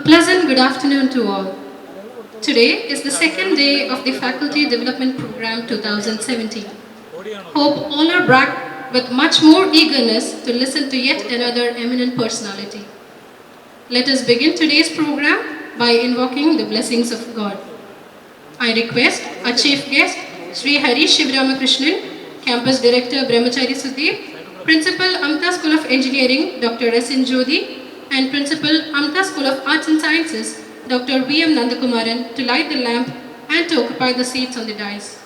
A pleasant good afternoon to all. Today is the second day of the Faculty Development Program 2017. Hope all are back with much more eagerness to listen to yet another eminent personality. Let us begin today's program by invoking the blessings of God. I request our chief guest, Shri Harish Shivaramakrishnan, Campus Director Brahmachari Sudeep, Principal Amrita School of Engineering Dr. S.N. Jodi, and Principal Amrita School of Arts and Sciences Dr. V.M. Nandakumaran to light the lamp and to occupy the seats on the dais.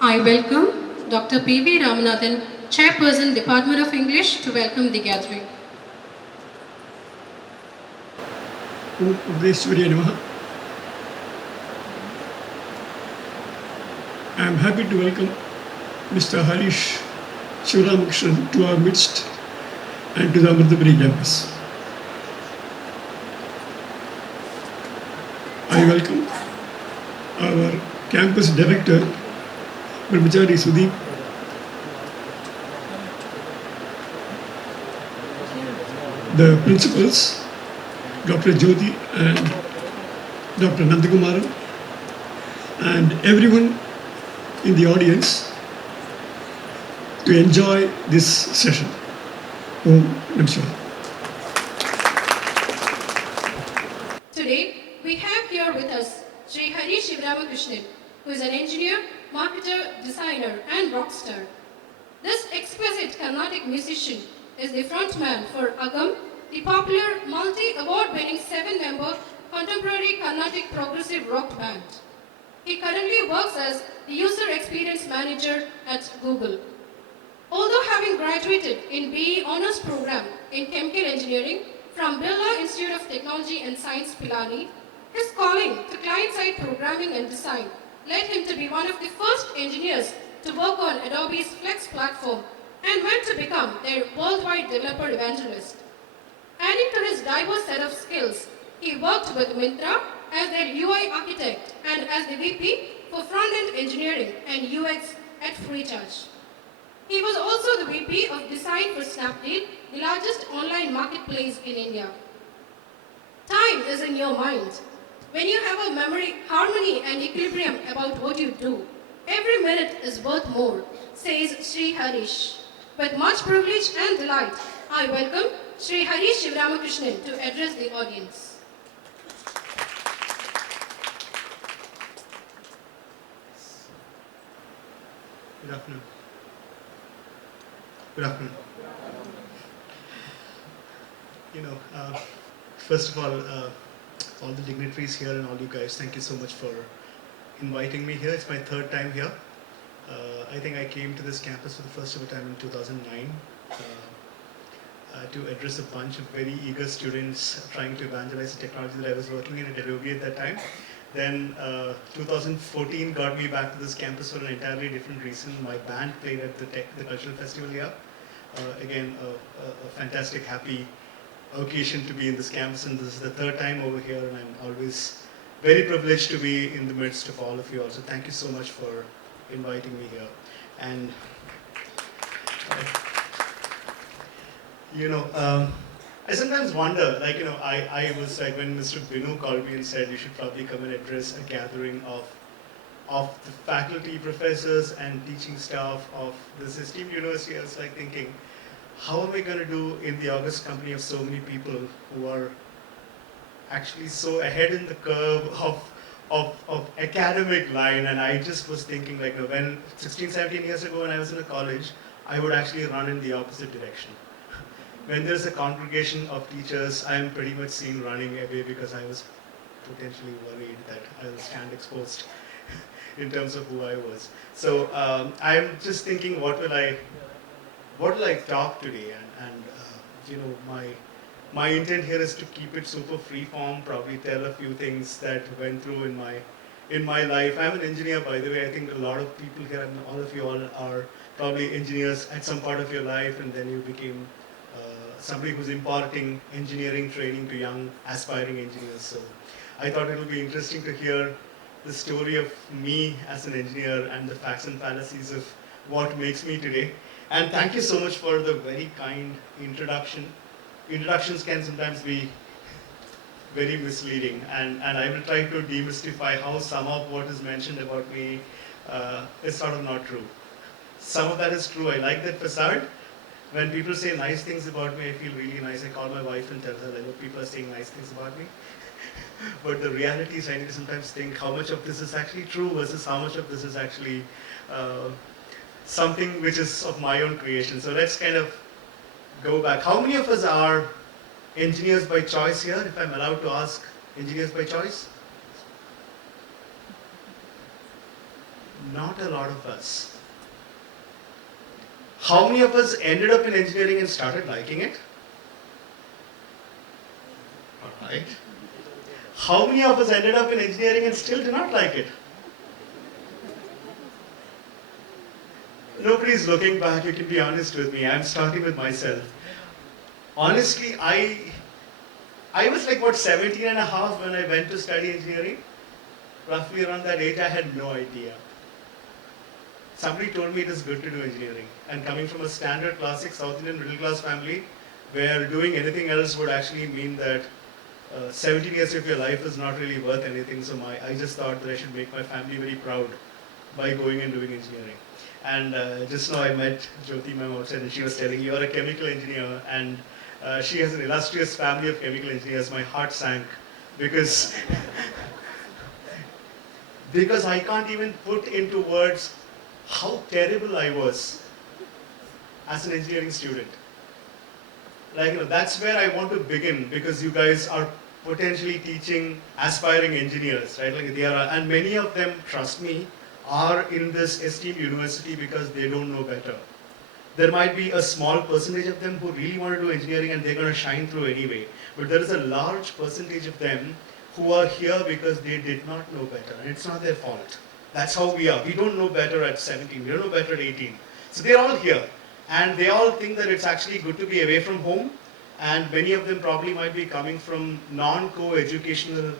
I welcome Dr. P.V. Ramanathan, Chairperson, Department of English, to welcome the gathering. I am happy to welcome Mr. Harish Shivaramakrishnan to our midst and to the AmritaPuri campus. I welcome our campus director, Brahmachari Sudeep, the principals, Dr. Jyoti and Dr. Nandakumaran, and everyone in the audience to enjoy this session. Om Namaskar. Today, we have here with us Shri Harish Shivaramakrishnan, who is an engineer, marketer, designer, and rock star. This exquisite Carnatic musician is the frontman for Agam, the popular multi-award-winning 7-member contemporary Carnatic progressive rock band. He currently works as the user experience manager at Google. Although having graduated in BE Honours Program in Chemical Engineering from Birla Institute of Technology and Science, Pilani, his calling to client-side programming and design led him to be one of the first engineers to work on Adobe's Flex platform and went to become their worldwide developer evangelist. Adding to his diverse set of skills, he worked with Myntra as their UI architect and as the VP for front-end engineering and UX at FreeCharge. He was also the VP of design for Snapdeal, the largest online marketplace in India. Time is in your mind. When you have a memory, harmony and equilibrium about what you do, every minute is worth more, says Shri Harish. With much privilege and delight, I welcome Shri Harish Shivaramakrishnan to address the audience. Good afternoon. Good afternoon. First of all the dignitaries here and all you guys, thank you so much for inviting me here. It's my third time here. I think I came to this campus for the first ever time in 2009 to address a bunch of very eager students trying to evangelize the technology that I was working in at Adobe at that time. Then 2014 got me back to this campus for an entirely different reason. My band played at the cultural festival here. again, a fantastic, happy occasion to be in this campus, and this is the third time over here, and I'm always very privileged to be in the midst of all of you all. So thank you so much for inviting me here. And I sometimes wonder, I was like, when Mr. Binu called me and said you should probably come and address a gathering of the faculty, professors, and teaching staff of this esteemed university, I was like thinking, how am I going to do in the august company of so many people who are actually so ahead in the curve of academic line? And I just was thinking, like, when 16, 17 years ago when I was in a college, I would actually run in the opposite direction. When there's a congregation of teachers, I am pretty much seen running away because I was potentially worried that I will stand exposed in terms of who I was. So I'm just thinking, what will I talk today? My intent here is to keep it super free form, probably tell a few things that went through in my life. I'm an engineer, by the way. I think a lot of people here, and all of you all are probably engineers at some part of your life, and then you became somebody who's imparting engineering training to young aspiring engineers. So I thought it would be interesting to hear the story of me as an engineer and the facts and fallacies of what makes me today. And thank you so much for the very kind introduction. Introductions can sometimes be very misleading, and I will try to demystify how some of what is mentioned about me is sort of not true. Some of that is true. I like that facade. When people say nice things about me, I feel really nice. I call my wife and tell her, look, people are saying nice things about me. But the reality is, I need to sometimes think how much of this is actually true versus how much of this is actually something which is of my own creation. So let's kind of go back. How many of us are engineers by choice here, if I'm allowed to ask? Engineers by choice? Not a lot of us. How many of us ended up in engineering and started liking it? All right. How many of us ended up in engineering and still do not like it? Nobody's looking back. You can be honest with me. I'm starting with myself. Honestly, I was like, 17 and a half when I went to study engineering. Roughly around that age, I had no idea. Somebody told me it is good to do engineering. And coming from a standard classic South Indian middle class family, where doing anything else would actually mean that 17 years of your life is not really worth anything. So I just thought that I should make my family very proud by going and doing engineering. And just now I met Jyoti ma'am outside, and she was telling, you are a chemical engineer, and she has an illustrious family of chemical engineers. My heart sank because because I can't even put into words how terrible I was as an engineering student. That's where I want to begin, because you guys are potentially teaching aspiring engineers, right? And many of them, trust me, are in this esteemed university because they don't know better. There might be a small percentage of them who really want to do engineering and they're going to shine through anyway. But there is a large percentage of them who are here because they did not know better. And it's not their fault. That's how we are. We don't know better at 17. We don't know better at 18. So they're all here. And they all think that it's actually good to be away from home. And many of them probably might be coming from non-co-educational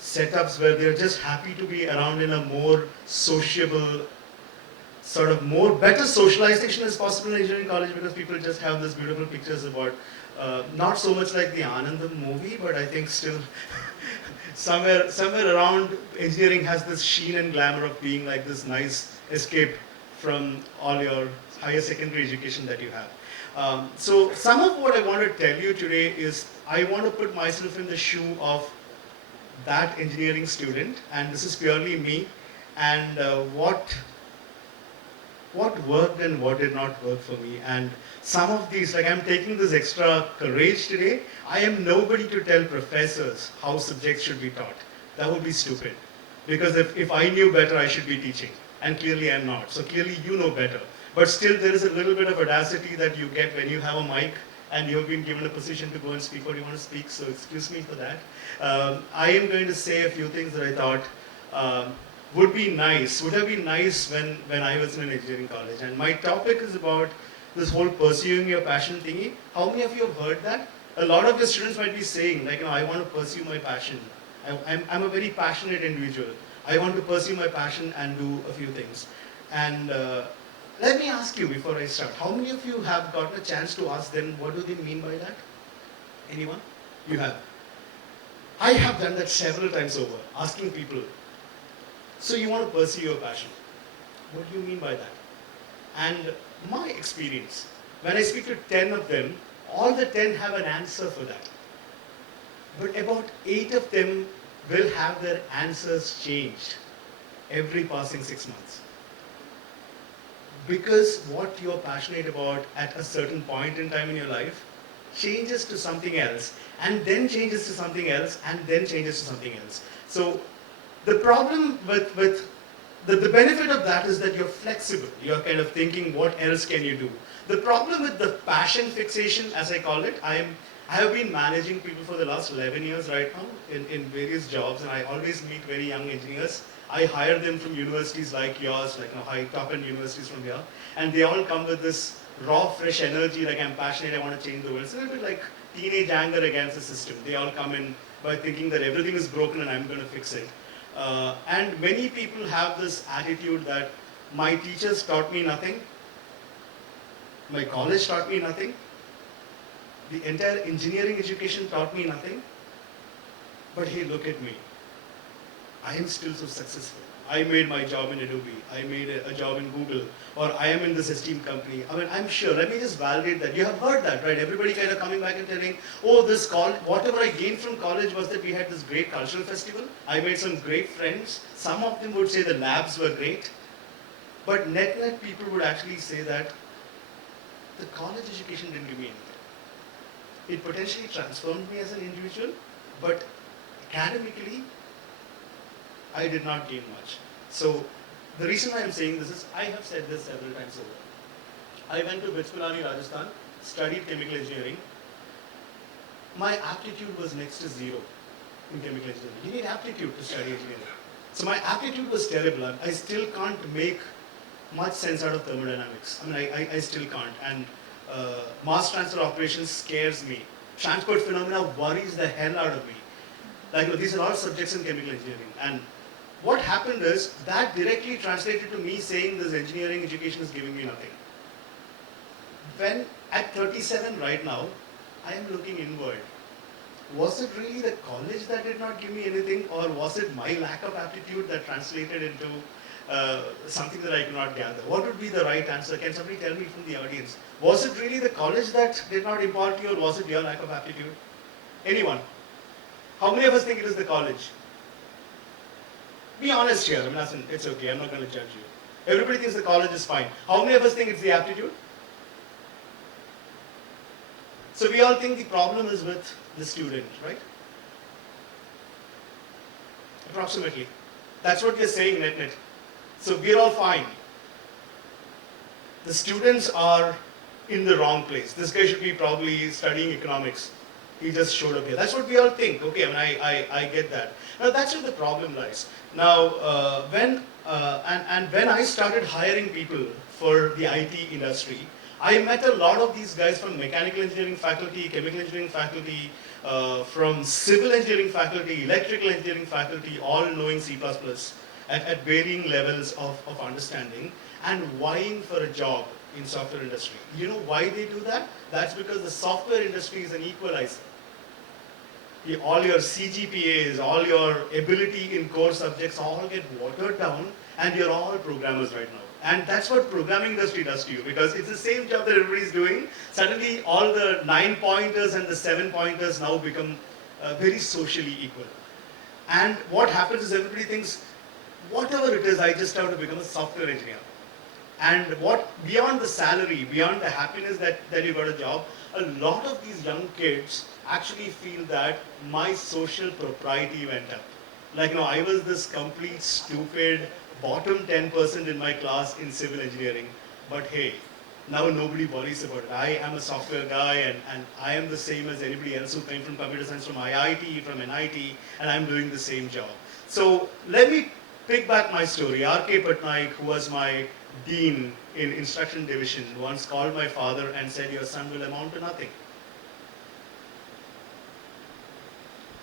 setups where they're just happy to be around in a more sociable, sort of better socialization is possible in engineering college, because people just have these beautiful pictures about, not so much like the Anandam movie, but I think still somewhere around engineering has this sheen and glamour of being like this nice escape from all your higher secondary education that you have. So some of what I want to tell you today is, I want to put myself in the shoe of that engineering student, and this is purely me, and what worked and what did not work for me. And some of these, I'm taking this extra courage today. I am nobody to tell professors how subjects should be taught. That would be stupid. Because if I knew better, I should be teaching. And clearly I'm not. So clearly you know better. But still there is a little bit of audacity that you get when you have a mic and you have been given a position to go and speak what you want to speak. So excuse me for that. I am going to say a few things that I thought would have been nice when I was in an engineering college. And my topic is about this whole pursuing your passion thingy. How many of you have heard that? A lot of your students might be saying, like, I want to pursue my passion. I'm a very passionate individual. I want to pursue my passion and do a few things. And let me ask you before I start, how many of you have gotten a chance to ask them what do they mean by that? Anyone? You have. I have done that several times over, asking people, so you want to pursue your passion. What do you mean by that? And my experience, when I speak to 10 of them, all the 10 have an answer for that. But about 8 of them will have their answers changed every passing 6 months. Because what you're passionate about at a certain point in time in your life changes to something else, and then changes to something else, and then changes to something else. So the problem with the benefit of that is that you're flexible. You're kind of thinking, what else can you do? The problem with the passion fixation, as I call it, I have been managing people for the last 11 years right now in various jobs, and I always meet very young engineers. I hire them from universities like yours, like high top-end universities from here, and they all come with this raw, fresh energy, like I'm passionate, I want to change the world. It's a little bit like teenage anger against the system. They all come in by thinking that everything is broken and I'm going to fix it. And many people have this attitude that my teachers taught me nothing, my college taught me nothing, the entire engineering education taught me nothing, but hey, look at me. I am still so successful. I made my job in Adobe, I made a job in Google, or I am in this esteemed company. I mean, I'm sure, let me just validate that. You have heard that, right? Everybody kind of coming back and telling, oh, this whatever I gained from college was that we had this great cultural festival. I made some great friends. Some of them would say the labs were great. But net people would actually say that the college education didn't give me anything. It potentially transformed me as an individual, but academically, I did not gain much. So the reason why I'm saying this is, I have said this several times over. I went to Bijpilani, Rajasthan, studied chemical engineering. My aptitude was next to zero in chemical engineering. You need aptitude to study engineering. So my aptitude was terrible. I still can't make much sense out of thermodynamics. I mean, I still can't. And mass transfer operations scares me. Transport phenomena worries the hell out of me. Like, these are all subjects in chemical engineering. And what happened is, that directly translated to me saying this engineering education is giving me nothing. When at 37 right now, I am looking inward. Was it really the college that did not give me anything, or was it my lack of aptitude that translated into something that I could not gather? What would be the right answer? Can somebody tell me from the audience? Was it really the college that did not impart you, or was it your lack of aptitude? Anyone? How many of us think it is the college? Be honest here. I mean, it's okay. I'm not going to judge you. Everybody thinks the college is fine. How many of us think it's the aptitude? So we all think the problem is with the student, right? Approximately. That's what we are saying, net. So we're all fine. The students are in the wrong place. This guy should be probably studying economics. He just showed up here. That's what we all think. Okay, I mean, I get that. Now that's where the problem lies. Now, when I started hiring people for the IT industry, I met a lot of these guys from mechanical engineering faculty, chemical engineering faculty, from civil engineering faculty, electrical engineering faculty, all knowing C++ at varying levels of understanding, and vying for a job in software industry. You know why they do that? That's because the software industry is an equalizer. All your CGPAs, all your ability in core subjects all get watered down, and you're all programmers right now. And that's what programming industry does to you, because it's the same job that everybody's doing. Suddenly all the 9-pointers and the 7-pointers now become very socially equal. And what happens is everybody thinks, whatever it is, I just have to become a software engineer. And what, beyond the salary, beyond the happiness that you got a job, a lot of these young kids actually feel that my social propriety went up. Like, I was this complete stupid bottom 10% in my class in civil engineering, but hey, now nobody worries about it. I am a software guy, and I am the same as anybody else who came from computer science, from IIT, from NIT, and I'm doing the same job. So let me pick back my story. R.K. Patnaik, who was my dean in instruction division once called my father and said, "Your son will amount to nothing."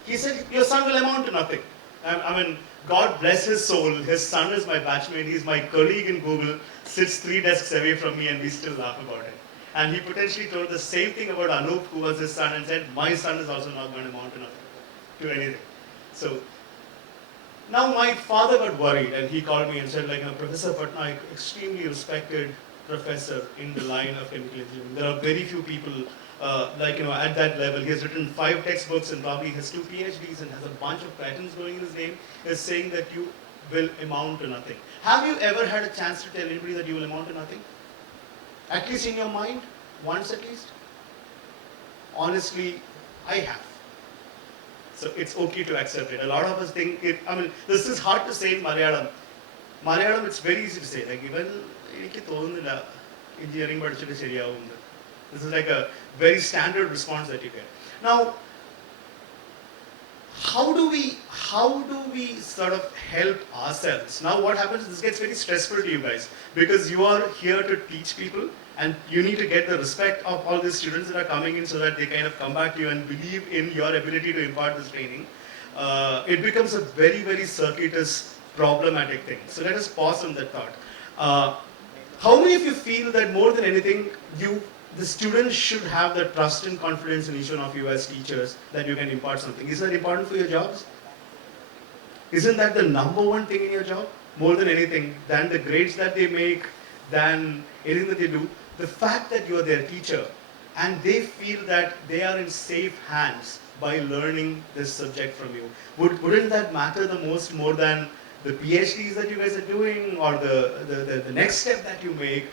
He said, "Your son will amount to nothing." I mean, God bless his soul. His son is my batchmate. He's my colleague in Google, sits 3 desks away from me, and we still laugh about it. And he potentially told the same thing about Anup, who was his son, and said, "My son is also not going to amount to nothing, to anything." So now my father got worried, and he called me and said, like, "Professor Patnaik, extremely respected professor in the line of chemical engineering. There are very few people at that level. He has written 5 textbooks and probably has 2 PhDs and has a bunch of patents going in his name, is saying that you will amount to nothing." Have you ever had a chance to tell anybody that you will amount to nothing? At least in your mind? Once at least? Honestly, I have. So it's okay to accept it. A lot of us think it, this is hard to say in Malayalam. Malayalam, it's very easy to say. Like, even engineering, this is like a very standard response that you get. Now, how do we sort of help ourselves? Now what happens is this gets very stressful to you guys, because you are here to teach people and you need to get the respect of all these students that are coming in so that they kind of come back to you and believe in your ability to impart this training. It becomes a very, very circuitous, problematic thing. So let us pause on that thought. How many of you feel that more than anything, the students should have the trust and confidence in each one of you as teachers that you can impart something? Is that important for your jobs? Isn't that the number one thing in your job? More than anything, than the grades that they make, than anything that they do, the fact that you are their teacher and they feel that they are in safe hands by learning this subject from you. Wouldn't that matter the most, more than the PhDs that you guys are doing or the next step that you make?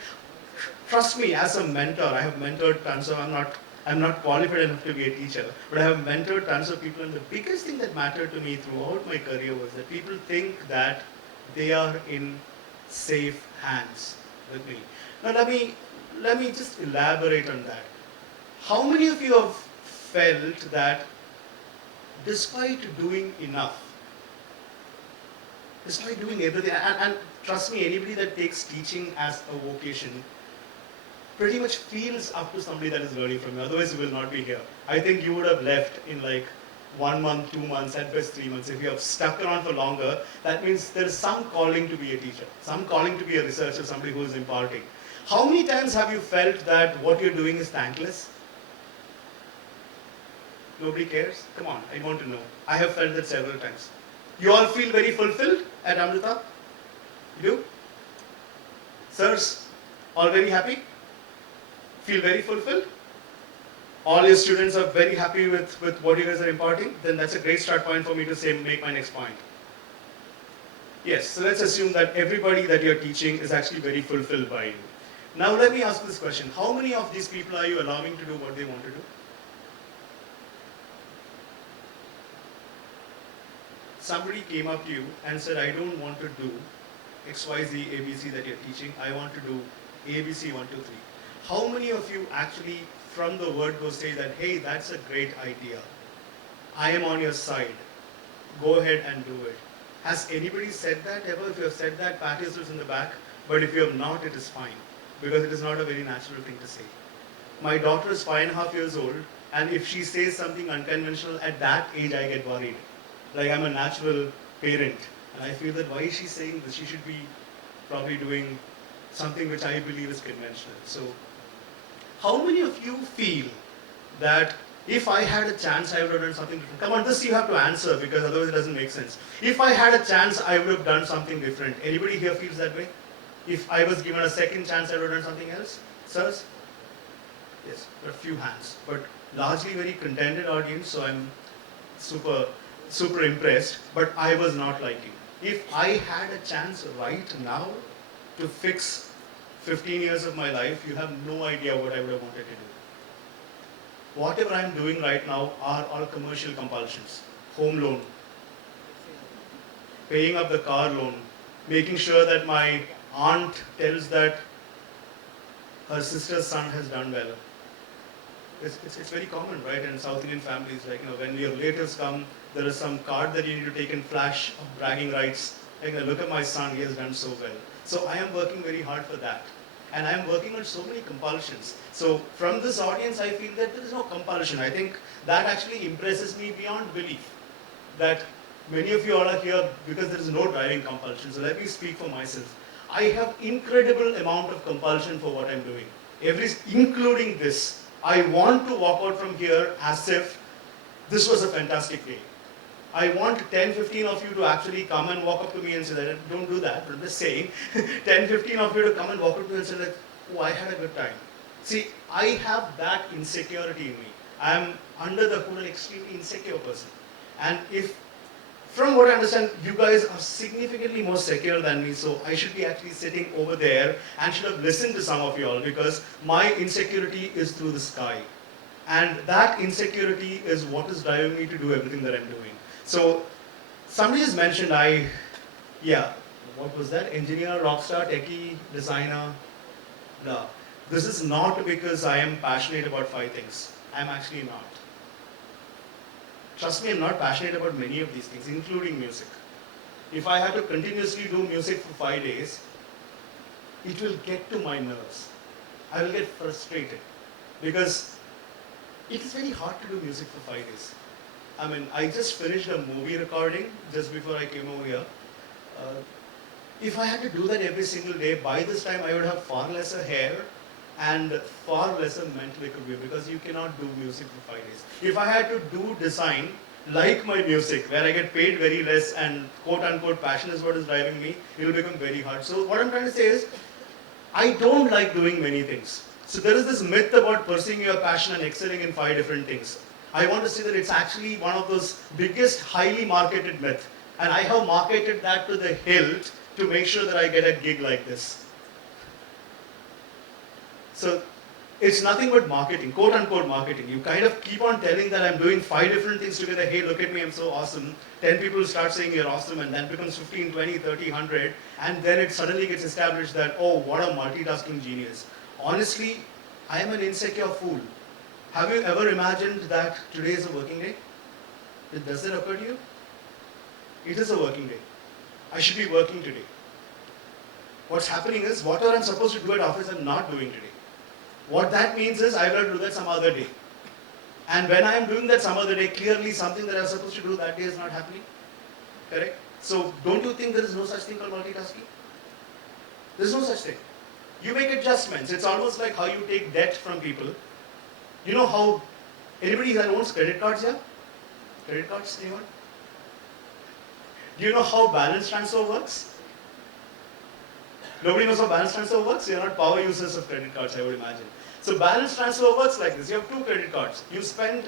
Trust me, as a mentor, I have mentored tons of, I'm not qualified enough to be a teacher, but I have mentored tons of people, and the biggest thing that mattered to me throughout my career was that people think that they are in safe hands with me. Now let me just elaborate on that. How many of you have felt that despite doing enough, despite doing everything, and trust me, anybody that takes teaching as a vocation pretty much feels up to somebody that is learning from you, otherwise you will not be here. I think you would have left in like 1 month, 2 months, at best 3 months. If you have stuck around for longer, that means there is some calling to be a teacher, some calling to be a researcher, somebody who is imparting. How many times have you felt that what you're doing is thankless? Nobody cares? Come on, I want to know. I have felt that several times. You all feel very fulfilled at Amrita? You do? Sirs, all very happy? Feel very fulfilled? All your students are very happy with what you guys are imparting? Then that's a great start point for me to say, make my next point. Yes, so let's assume that everybody that you're teaching is actually very fulfilled by you. Now let me ask this question. How many of these people are you allowing to do what they want to do? Somebody came up to you and said, "I don't want to do XYZ ABC that you're teaching. I want to do ABC 1, 2, 3. How many of you actually, from the word go, say that, "Hey, that's a great idea. I am on your side. Go ahead and do it"? Has anybody said that ever? If you have said that, pat yourselves in the back. But if you have not, it is fine, because it is not a very natural thing to say. My daughter is 5.5 years old, and if she says something unconventional at that age, I get worried. Like, I'm a natural parent, and I feel that why is she saying this? She should be probably doing something which I believe is conventional. So, how many of you feel that if I had a chance, I would have done something different? Come on, this you have to answer, because otherwise it doesn't make sense. If I had a chance, I would have done something different. Anybody here feels that way? If I was given a second chance, I would have done something else? Sirs? Yes, there are a few hands, but largely very contented audience, so I'm super impressed, but I was not like you. If I had a chance right now to fix 15 years of my life, you have no idea what I would have wanted to do. Whatever I'm doing right now are all commercial compulsions. Home loan, paying up the car loan, making sure that my aunt tells that her sister's son has done well. It's very common, right? In South Indian families, like, when your relatives come, there is some card that you need to take and flash of bragging rights Like, look at my son, he has done so well. So I am working very hard for that. And I am working on so many compulsions. So from this audience, I feel that there is no compulsion. I think that actually impresses me beyond belief. That many of you all are here because there is no driving compulsion. So let me speak for myself. I have incredible amount of compulsion for what I'm doing. Including this. I want to walk out from here as if this was a fantastic day. I want 10, 15 of you to actually come and walk up to me and say that. Don't do that, but I'm just saying. 10, 15 of you to come and walk up to me and say like, oh, I had a good time. See, I have that insecurity in me. I am under the hood an extremely insecure person. And if, from what I understand, you guys are significantly more secure than me, so I should be actually sitting over there and should have listened to some of you all because my insecurity is through the sky. And that insecurity is what is driving me to do everything that I'm doing. So, somebody just mentioned what was that? Engineer, rockstar, techie, designer. No. This is not because I am passionate about 5 things. I'm actually not. Trust me, I'm not passionate about many of these things, including music. If I had to continuously do music for 5 days, it will get to my nerves. I will get frustrated because it is very hard to do music for 5 days. I mean, I just finished a movie recording just before I came over here. If I had to do that every single day, by this time I would have far lesser hair and far lesser mental equipment because you cannot do music for 5 days. If I had to do design like my music, where I get paid very less and quote unquote passion is what is driving me, it will become very hard. So what I'm trying to say is, I don't like doing many things. So there is this myth about pursuing your passion and excelling in 5 different things. I want to say that it's actually one of those biggest highly marketed myths. And I have marketed that to the hilt to make sure that I get a gig like this. So it's nothing but marketing, quote unquote marketing. You kind of keep on telling that I'm doing 5 different things together. Hey, look at me, I'm so awesome. 10 people start saying you're awesome and then becomes 15, 20, 30, 100. And then it suddenly gets established that, oh, what a multitasking genius. Honestly, I am an insecure fool. Have you ever imagined that today is a working day? Does it occur to you? It is a working day. I should be working today. What's happening is, whatever I'm supposed to do at office, I'm not doing today. What that means is, I will do that some other day. And when I am doing that some other day, clearly something that I was supposed to do that day is not happening. Correct? So, don't you think there is no such thing called multitasking? There is no such thing. You make adjustments. It's almost like how you take debt from people. You know how, anybody that owns credit cards here? Credit cards, anyone? Do you know how balance transfer works? Nobody knows how balance transfer works? You're not power users of credit cards, I would imagine. So balance transfer works like this. You have 2 credit cards. You spend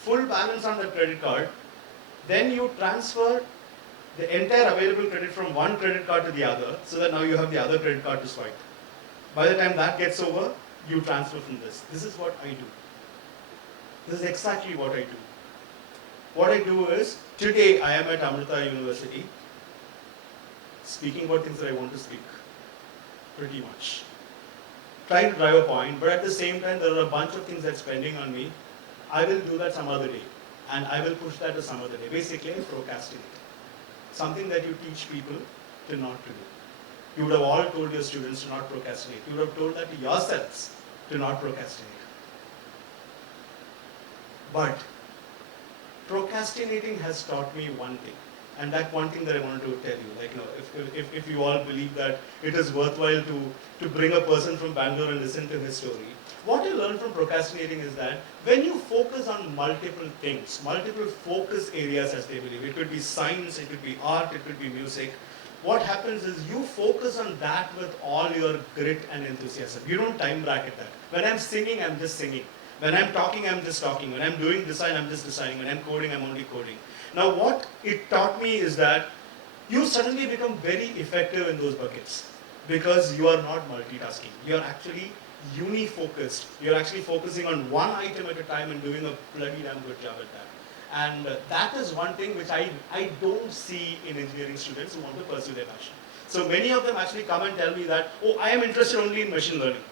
full balance on that credit card. Then you transfer the entire available credit from one credit card to the other, so that now you have the other credit card to swipe. By the time that gets over, you transfer from this. This is what I do. This is exactly what I do. What I do is, today I am at Amrita University, speaking about things that I want to speak, pretty much. Trying to drive a point, but at the same time there are a bunch of things that's pending on me. I will do that some other day, and I will push that to some other day. Basically, I procrastinate. Something that you teach people to not to do. You would have all told your students to not procrastinate. You would have told that to yourselves to not procrastinate. But procrastinating has taught me one thing, and that one thing that I wanted to tell you, like, if you all believe that it is worthwhile to bring a person from Bangalore and listen to his story, what you learn from procrastinating is that when you focus on multiple things, multiple focus areas as they believe, it could be science, it could be art, it could be music, what happens is you focus on that with all your grit and enthusiasm. You don't time bracket that. When I'm singing, I'm just singing. When I'm talking, I'm just talking. When I'm doing design, I'm just designing. When I'm coding, I'm only coding. Now what it taught me is that you suddenly become very effective in those buckets because you are not multitasking. You are actually uni-focused. You're actually focusing on one item at a time and doing a bloody damn good job at that. And that is one thing which I don't see in engineering students who want to pursue their passion. So many of them actually come and tell me that, oh, I am interested only in machine learning.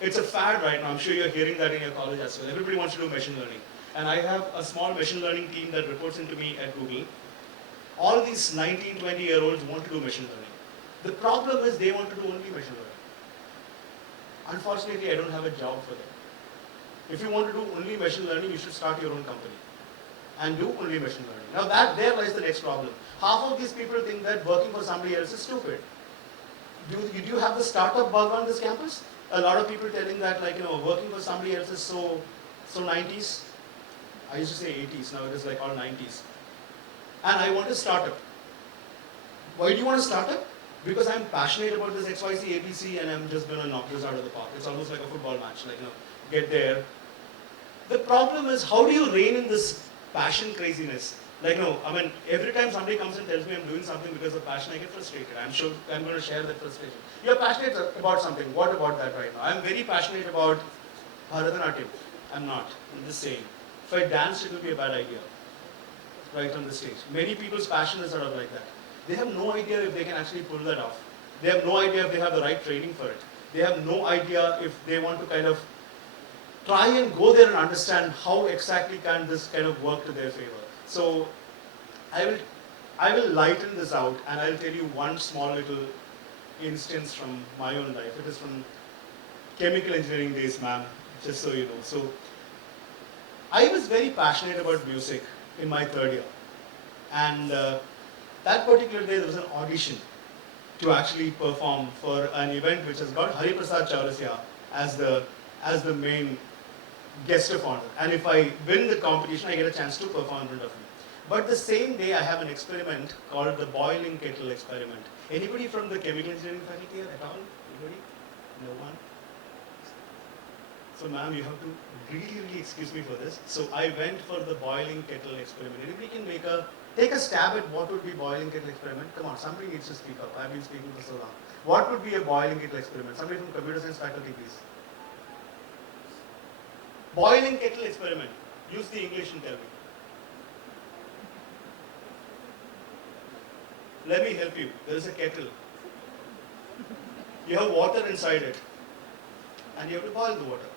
It's a fad right now. I'm sure you're hearing that in your college as well. Everybody wants to do machine learning. And I have a small machine learning team that reports into me at Google. All these 19, 20-year-olds want to do machine learning. The problem is they want to do only machine learning. Unfortunately, I don't have a job for them. If you want to do only machine learning, you should start your own company and do only machine learning. Now there lies the next problem. Half of these people think that working for somebody else is stupid. Do you have the startup bug on this campus? A lot of people telling that, like, working for somebody else is so 90s. I used to say 80s, now it is like all 90s. And I want a startup. Why do you want a startup? Because I'm passionate about this XYZ ABC and I'm just going to knock this out of the park. It's almost like a football match, like, get there. The problem is, how do you rein in this passion craziness? Like, every time somebody comes and tells me I'm doing something because of passion, I get frustrated. I'm sure I'm going to share that frustration. You're passionate about something. What about that right now? I'm very passionate about Bharatanatyam. I'm not. I'm just saying. If I danced, it would be a bad idea. Right on the stage. Many people's passion is sort of like that. They have no idea if they can actually pull that off. They have no idea if they have the right training for it. They have no idea if they want to kind of try and go there and understand how exactly can this kind of work to their favor. So I will lighten this out and I'll tell you one small little instance from my own life. It is from chemical engineering days, ma'am, just so you know. So I was very passionate about music in my third year. And that particular day there was an audition to actually perform for an event which has got Hari Prasad Chaurasia as the main guest of honor. And if I win the competition, I get a chance to perform in front of him. But the same day I have an experiment called the boiling kettle experiment. Anybody from the chemical engineering faculty here at all? Anybody? No one? So ma'am, you have to really excuse me for this. So I went for the boiling kettle experiment. Anybody can take a stab at what would be boiling kettle experiment? Come on, somebody needs to speak up. I've been speaking for so long. What would be a boiling kettle experiment? Somebody from computer science faculty, please. Boiling kettle experiment. Use the English and tell me. Let me help you. There is a kettle. You have water inside it. And you have to boil the water.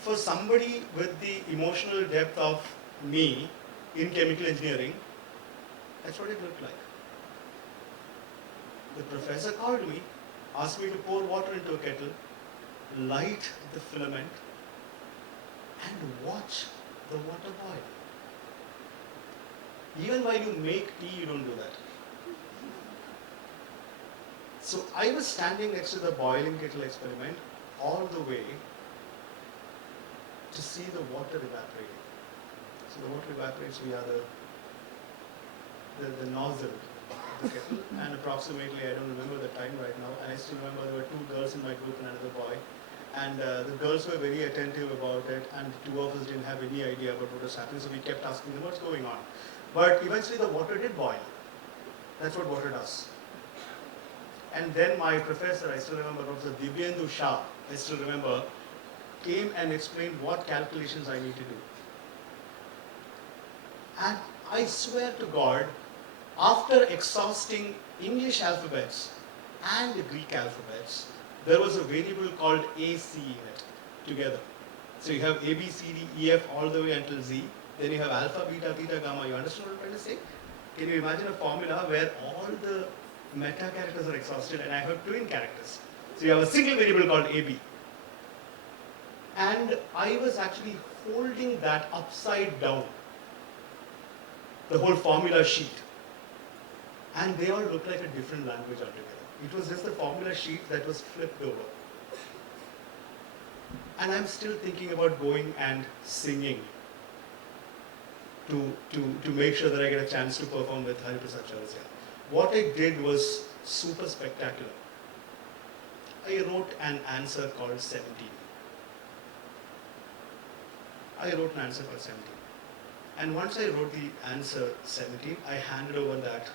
For somebody with the emotional depth of me in chemical engineering, that's what it looked like. The professor called me, asked me to pour water into a kettle, light the filament, and watch the water boil. Even while you make tea, you don't do that. So I was standing next to the boiling kettle experiment all the way to see the water evaporating. So the water evaporates via the nozzle of the kettle, and approximately, I don't remember the time right now, and I still remember there were 2 girls in my group and another boy, and the girls were very attentive about it, and the 2 of us didn't have any idea about what was happening, so we kept asking them what's going on. But eventually the water did boil. That's what water does. And then my professor, I still remember, Professor Divyendu Shah, I still remember, came and explained what calculations I need to do. And I swear to God, after exhausting English alphabets and the Greek alphabets, there was a variable called AC in it together. So you have A, B, C, D, E, F all the way until Z. Then you have alpha, beta, theta, gamma. You understand what I'm trying to say? Can you imagine a formula where all the meta characters are exhausted and I have twin characters? So you have a single variable called AB. And I was actually holding that upside down, the whole formula sheet. And they all looked like a different language altogether. It was just the formula sheet that was flipped over. And I'm still thinking about going and singing to make sure that I get a chance to perform with Hari Prasad Chaurasia. What I did was super spectacular. I wrote an answer called 17. I wrote an answer called 17. And once I wrote the answer 17, I handed over that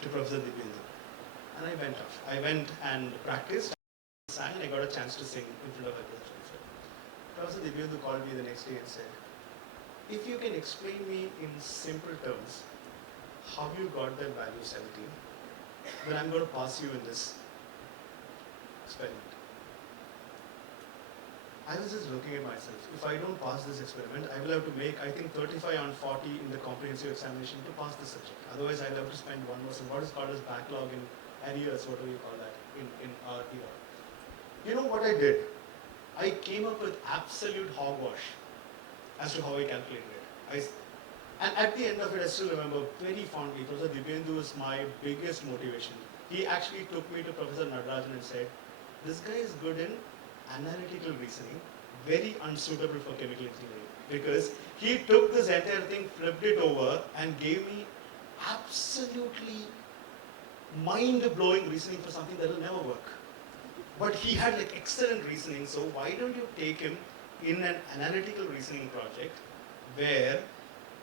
to Professor Divyendu. And I went off. I went and practiced, sang, and I got a chance to sing in front of everyone. Professor Divyendu called me the next day and said, if you can explain me in simple terms how you got that value 17, then I'm going to pass you in this experiment. I was just looking at myself. If I don't pass this experiment, I will have to make, I think, 35 on 40 in the comprehensive examination to pass the subject. Otherwise, I'll have to spend one more. So what is called as backlog in arrears, what do you call that in our era? You know what I did? I came up with absolute hogwash as to how I calculated it. And at the end of it, I still remember very fondly, Professor Dibyendu was my biggest motivation. He actually took me to Professor Nadarajan and said, this guy is good in analytical reasoning, very unsuitable for chemical engineering. Because he took this entire thing, flipped it over, and gave me absolutely mind-blowing reasoning for something that will never work. But he had like excellent reasoning, so why don't you take him in an analytical reasoning project where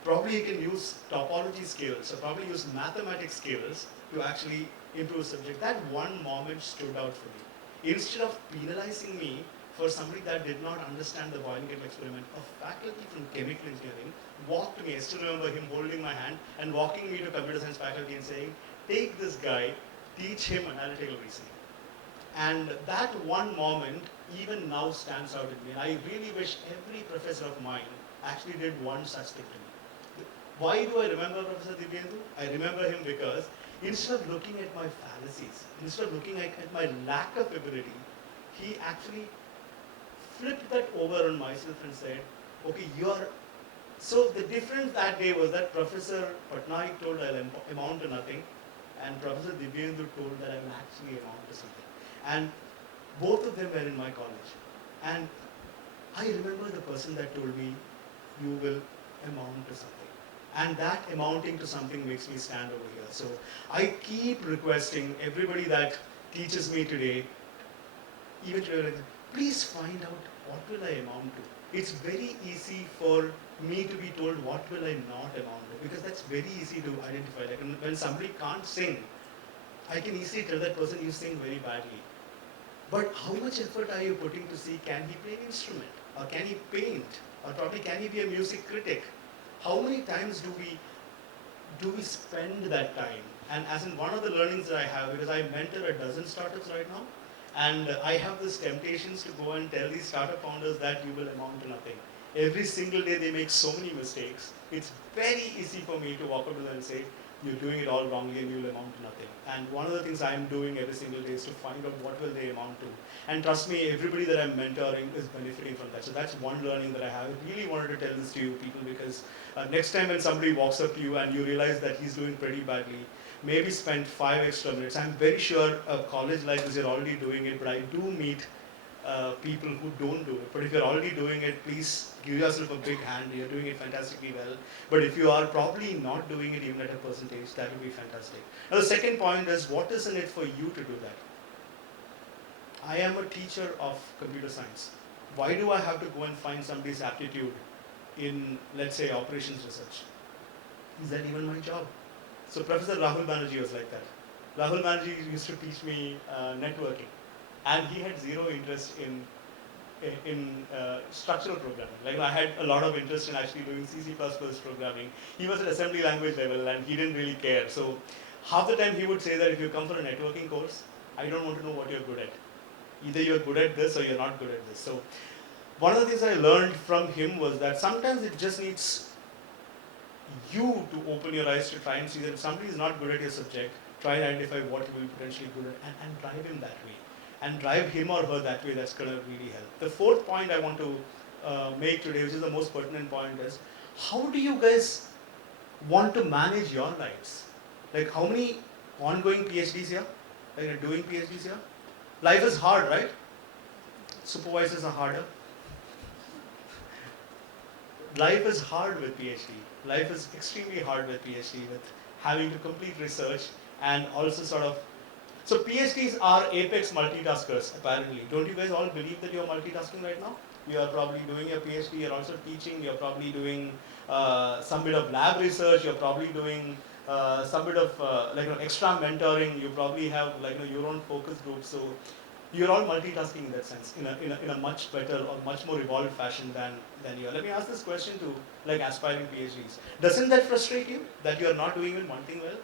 probably he can use topology skills or probably use mathematics skills to actually improve subject. That one moment stood out for me. Instead of penalizing me for somebody that did not understand the boiling kettle experiment, a faculty from chemical engineering walked me. I still remember him holding my hand and walking me to computer science faculty and saying, take this guy, teach him analytical reasoning. And that one moment even now stands out in me. And I really wish every professor of mine actually did one such thing to me. Why do I remember Professor Dibyendu? I remember him because instead of looking at my fallacies, instead of looking at my lack of ability, he actually flipped that over on myself and said, okay, so the difference that day was that Professor Patnaik told I'll amount to nothing, and Professor Dibyendu told that I will actually amount to something. And both of them were in my college. And I remember the person that told me, you will amount to something. And that amounting to something makes me stand over here. So I keep requesting everybody that teaches me today, even today, please find out what will I amount to. It's very easy for me to be told what will I not amount to, because that's very easy to identify. Like when somebody can't sing, I can easily tell that person you sing very badly. But how much effort are you putting to see, can he play an instrument? Or can he paint? Or probably can he be a music critic? How many times do we spend that time? And as in one of the learnings that I have, because I mentor a dozen startups right now, and I have this temptations to go and tell these startup founders that you will amount to nothing. Every single day they make so many mistakes. It's very easy for me to walk up to them and say, you're doing it all wrongly and you'll amount to nothing. And one of the things I'm doing every single day is to find out what will they amount to. And trust me, everybody that I'm mentoring is benefiting from that. So that's one learning that I have. I really wanted to tell this to you people because next time when somebody walks up to you and you realize that he's doing pretty badly, maybe spend 5 extra minutes. I'm very sure a college like this, you're already doing it, but I do meet people who don't do it. But if you're already doing it, please give yourself a big hand. You're doing it fantastically well. But if you are probably not doing it even at a percentage, that would be fantastic. Now the second point is, what is in it for you to do that? I am a teacher of computer science. Why do I have to go and find somebody's aptitude in, let's say, operations research? Is that even my job? So Professor Rahul Banerjee was like that. Rahul Banerjee used to teach me networking. And he had zero interest in structural programming. Like I had a lot of interest in actually doing C++ programming. He was at assembly language level and he didn't really care. So half the time he would say that if you come for a networking course, I don't want to know what you're good at. Either you're good at this or you're not good at this. So one of the things I learned from him was that sometimes it just needs you to open your eyes to try and see that if somebody is not good at your subject, try and identify what you will potentially good at and drive him that way. And drive him or her that way, that's going to really help. The fourth point I want to make today, which is the most pertinent point, is how do you guys want to manage your lives? Like how many ongoing PhDs here? Like doing PhDs here? Life is hard, right? Supervisors are harder. Life is hard with PhD. Life is extremely hard with PhD, with having to complete research and also sort of. So PhDs are apex multitaskers, apparently. Don't you guys all believe that you're multitasking right now? You are probably doing your PhD, you're also teaching, you're probably doing some bit of lab research, you're probably doing some bit of extra mentoring, you probably have your own focus group. So you're all multitasking in that sense, in a much better or much more evolved fashion than you are. Let me ask this question to aspiring PhDs. Doesn't that frustrate you that you're not doing even one thing well?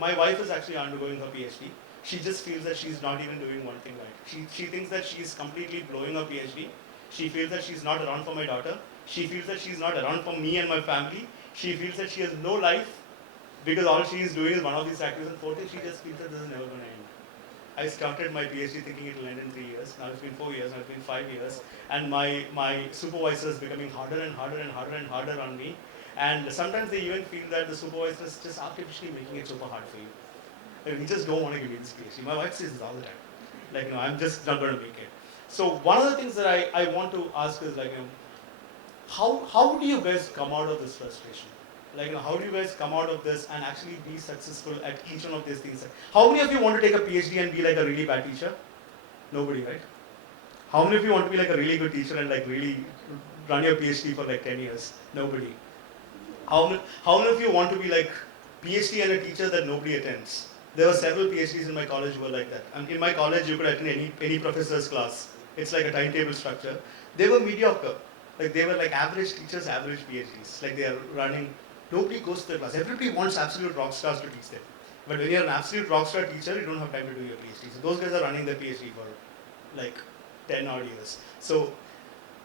My wife is actually undergoing her PhD. She just feels that she's not even doing one thing right. She thinks that she's completely blowing her PhD. She feels that she's not around for my daughter. She feels that she's not around for me and my family. She feels that she has no life because all she is doing is one of these activities. And fourth thing, she just feels that this is never going to end. I started my PhD thinking it will end in 3 years. Now it's been 4 years, now it's been 5 years. And my supervisor is becoming harder and harder and harder and harder on me. And sometimes they even feel that the supervisor is just artificially making it super hard for you. Like, we just don't want to give you this PhD. My wife says this all the time. Like, I'm just not going to make it. So one of the things that I want to ask is like, how do you guys come out of this frustration? Like, how do you guys come out of this and actually be successful at each one of these things? How many of you want to take a PhD and be like a really bad teacher? Nobody, right? How many of you want to be like a really good teacher and like really run your PhD for like 10 years? Nobody. How many of you want to be like PhD and a teacher that nobody attends? There were several PhDs in my college who were like that. And in my college, you could attend any professor's class. It's like a timetable structure. They were mediocre. Like they were like average teachers, average PhDs. Like they are running. Nobody goes to the class. Everybody wants absolute rock stars to teach them. But when you're an absolute rock star teacher, you don't have time to do your PhD. So those guys are running their PhD for like 10 odd years. So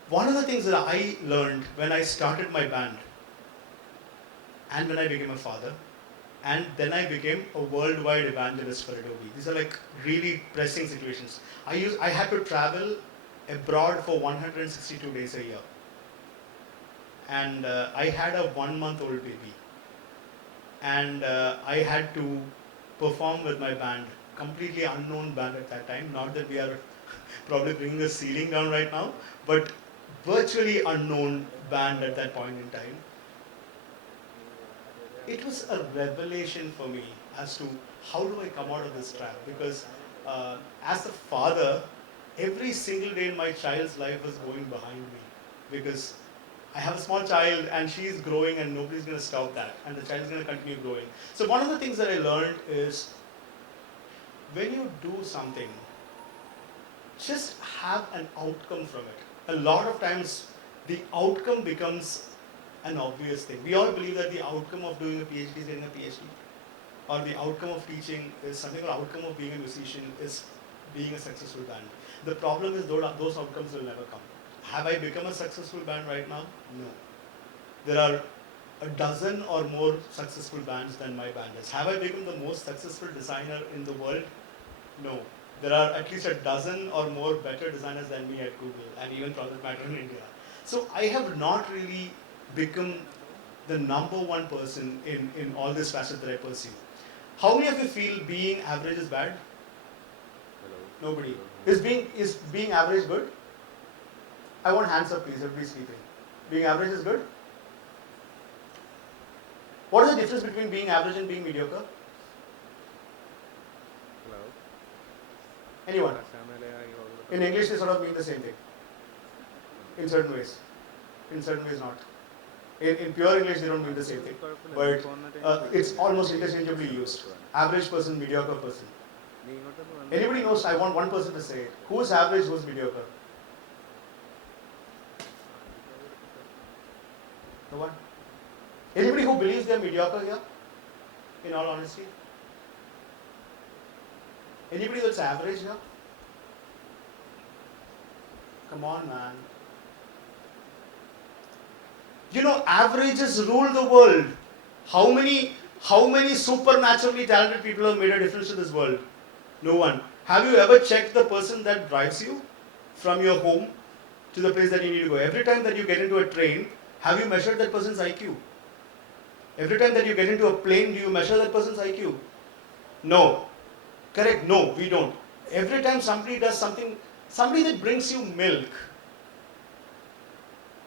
one of the things that I learned when I started my band and when I became a father and then I became a worldwide evangelist for Adobe. These are like really pressing situations. I had to travel abroad for 162 days a year. And I had a 1-month-old baby. And I had to perform with my band, completely unknown band at that time. Not that we are probably bringing the ceiling down right now, but virtually unknown band at that point in time. It was a revelation for me as to how do I come out of this trap, because as a father, every single day in my child's life was going behind me, because I have a small child and she is growing and nobody's going to stop that, and the child is going to continue growing. So one of the things that I learned is when you do something, just have an outcome from it. A lot of times the outcome becomes an obvious thing. We all believe that the outcome of doing a PhD is getting a PhD, or the outcome of teaching is something, or outcome of being a musician is being a successful band. The problem is those outcomes will never come. Have I become a successful band right now? No. There are a dozen or more successful bands than my band is. Have I become the most successful designer in the world? No. There are at least a dozen or more better designers than me at Google and even Project Matter in India. So I have not really become the number one person in all this facet that I pursue. How many of you feel being average is bad? Hello. Nobody. Is being average good? I want hands up, please. Everybody's sleeping. Being average is good? What is the difference between being average and being mediocre? Hello. Anyone? In English, they sort of mean the same thing. In certain ways. In certain ways, not. In pure English, they don't mean the same thing. But it's almost interchangeably used. Average person, mediocre person. Anybody knows? I want one person to say it. Who is average, who is mediocre? No one? Anybody who believes they are mediocre here? In all honesty? Anybody that's average here? Come on, man. You know, averages rule the world. How many supernaturally talented people have made a difference to this world? No one. Have you ever checked the person that drives you from your home to the place that you need to go? Every time that you get into a train, have you measured that person's IQ? Every time that you get into a plane, do you measure that person's IQ? No. Correct? No, we don't. Every time somebody does something, somebody that brings you milk,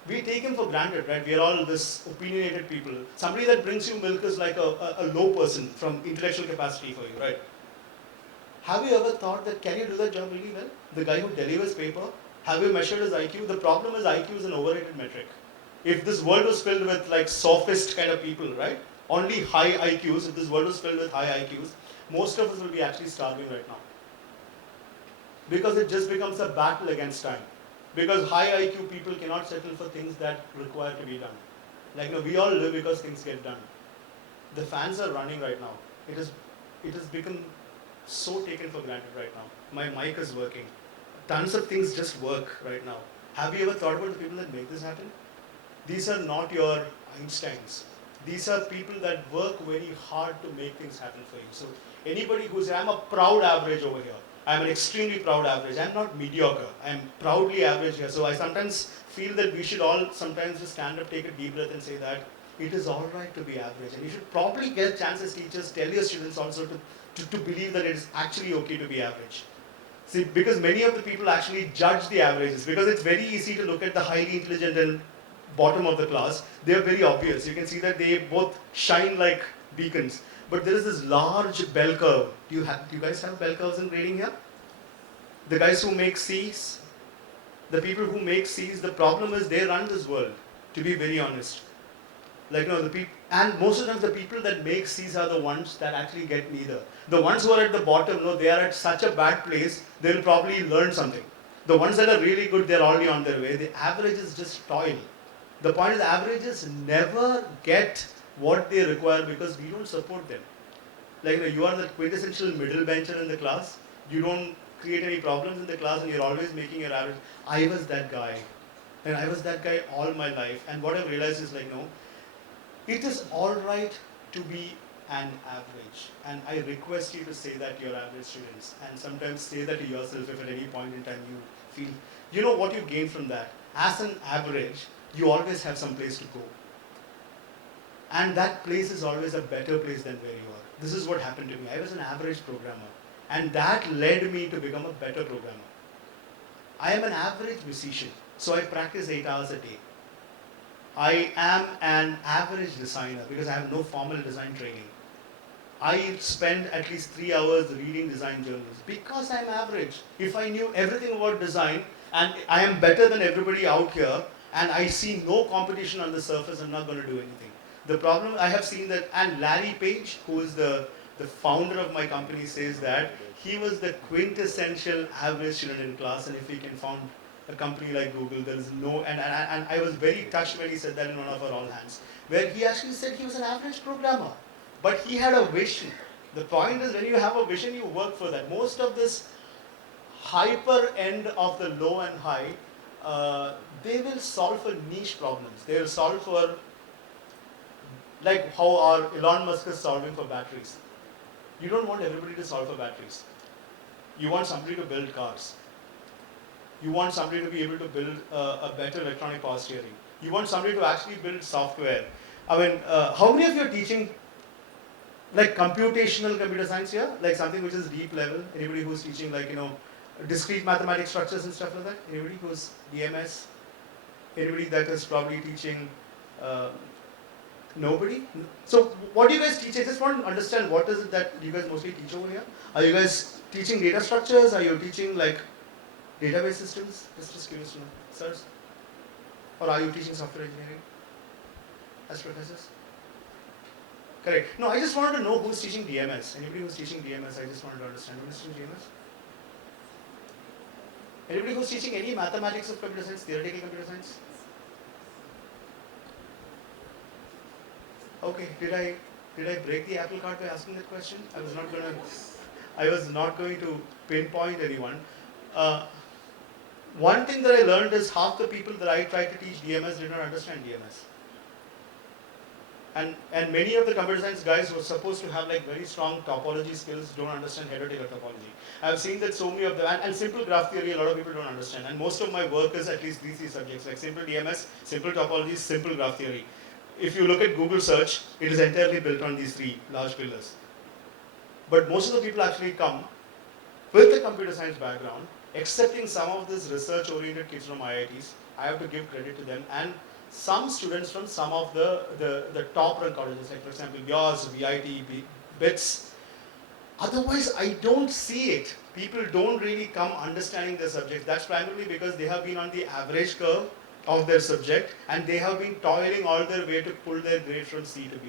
we take him for granted, right? We are all this opinionated people. Somebody that brings you milk is like a low person from intellectual capacity for you, right? Have you ever thought that can you do that job really well? The guy who delivers paper, have you measured his IQ? The problem is IQ is an overrated metric. If this world was filled with like sophist kind of people, right? Only high IQs, if this world was filled with high IQs, most of us will be actually starving right now. Because it just becomes a battle against time. Because high IQ people cannot settle for things that require to be done. Like, no, we all live because things get done. The fans are running right now. It has become so taken for granted right now. My mic is working. Tons of things just work right now. Have you ever thought about the people that make this happen? These are not your Einsteins. These are people that work very hard to make things happen for you. So anybody who's, I'm a proud average over here. I'm an extremely proud average. I'm not mediocre. I'm proudly average here. So I sometimes feel that we should all sometimes just stand up, take a deep breath and say that it is all right to be average. And you should probably get a chance as teachers, tell your students also to believe that it is actually okay to be average. See, because many of the people actually judge the averages, because it's very easy to look at the highly intelligent and bottom of the class. They are very obvious. You can see that they both shine like beacons. But there is this large bell curve. Do you guys have bell curves in grading here? The guys who make C's, the people who make C's, the problem is they run this world, to be very honest. Like, no, the people, and most of the time the people that make C's are the ones that actually get neither. The ones who are at the bottom, no, they are at such a bad place, they'll probably learn something. The ones that are really good, they're already on their way. The average is just toil. The point is, the averages never get what they require because we don't support them. Like, you are the quintessential middle bencher in the class. You don't create any problems in the class and you're always making your average. I was that guy. And I was that guy all my life. And what I've realized is like, no, it is alright to be an average. And I request you to say that to your average students. And sometimes say that to yourself if at any point in time you feel, you know what you gain from that. As an average, you always have some place to go. And that place is always a better place than where you are. This is what happened to me. I was an average programmer. And that led me to become a better programmer. I am an average musician. So I practice 8 hours a day. I am an average designer because I have no formal design training. I spend at least 3 hours reading design journals because I'm average. If I knew everything about design and I am better than everybody out here and I see no competition on the surface, I'm not going to do anything. The problem I have seen that, and Larry Page, who is the founder of my company, says that he was the quintessential average student in class, and if he can found a company like Google, there is no, and I was very touched when he said that in one of our all hands, where he actually said he was an average programmer, but he had a vision. The point is, when you have a vision, you work for that. Most of this hyper end of the low and high, they will solve for niche problems. They will solve for, like how our Elon Musk is solving for batteries. You don't want everybody to solve for batteries. You want somebody to build cars. You want somebody to be able to build a better electronic power steering. You want somebody to actually build software. I mean, how many of you are teaching like computational computer science here? Like something which is deep level? Anybody who's teaching like, discrete mathematics structures and stuff like that? Anybody who's DMS? Anybody that is probably teaching nobody? So what do you guys teach? I just want to understand what is it that you guys mostly teach over here? Are you guys teaching data structures? Are you teaching like database systems? Just curious to know. Sirs? Or are you teaching software engineering as professors? Correct. No, I just wanted to know who's teaching DMS. Anybody who's teaching DMS, I just wanted to understand. Who's teaching DMS? Anybody who's teaching any mathematics of computer science, theoretical computer science? Okay, did I break the apple cart by asking that question? I was not going to pinpoint anyone. One thing that I learned is half the people that I tried to teach DMS did not understand DMS. And many of the computer science guys who are supposed to have like very strong topology skills don't understand heterotaker topology. I've seen that so many of them, and simple graph theory, a lot of people don't understand. And most of my work is at least these three subjects, like simple DMS, simple topology, simple graph theory. If you look at Google search, it is entirely built on these three large pillars. But most of the people actually come with a computer science background, accepting some of these research-oriented kids from IITs. I have to give credit to them, and some students from some of the top-ranked colleges, like for example yours, VIT, BITS. Otherwise, I don't see it. People don't really come understanding their subject. That's primarily because they have been on the average curve of their subject, and they have been toiling all their way to pull their grade from C to B.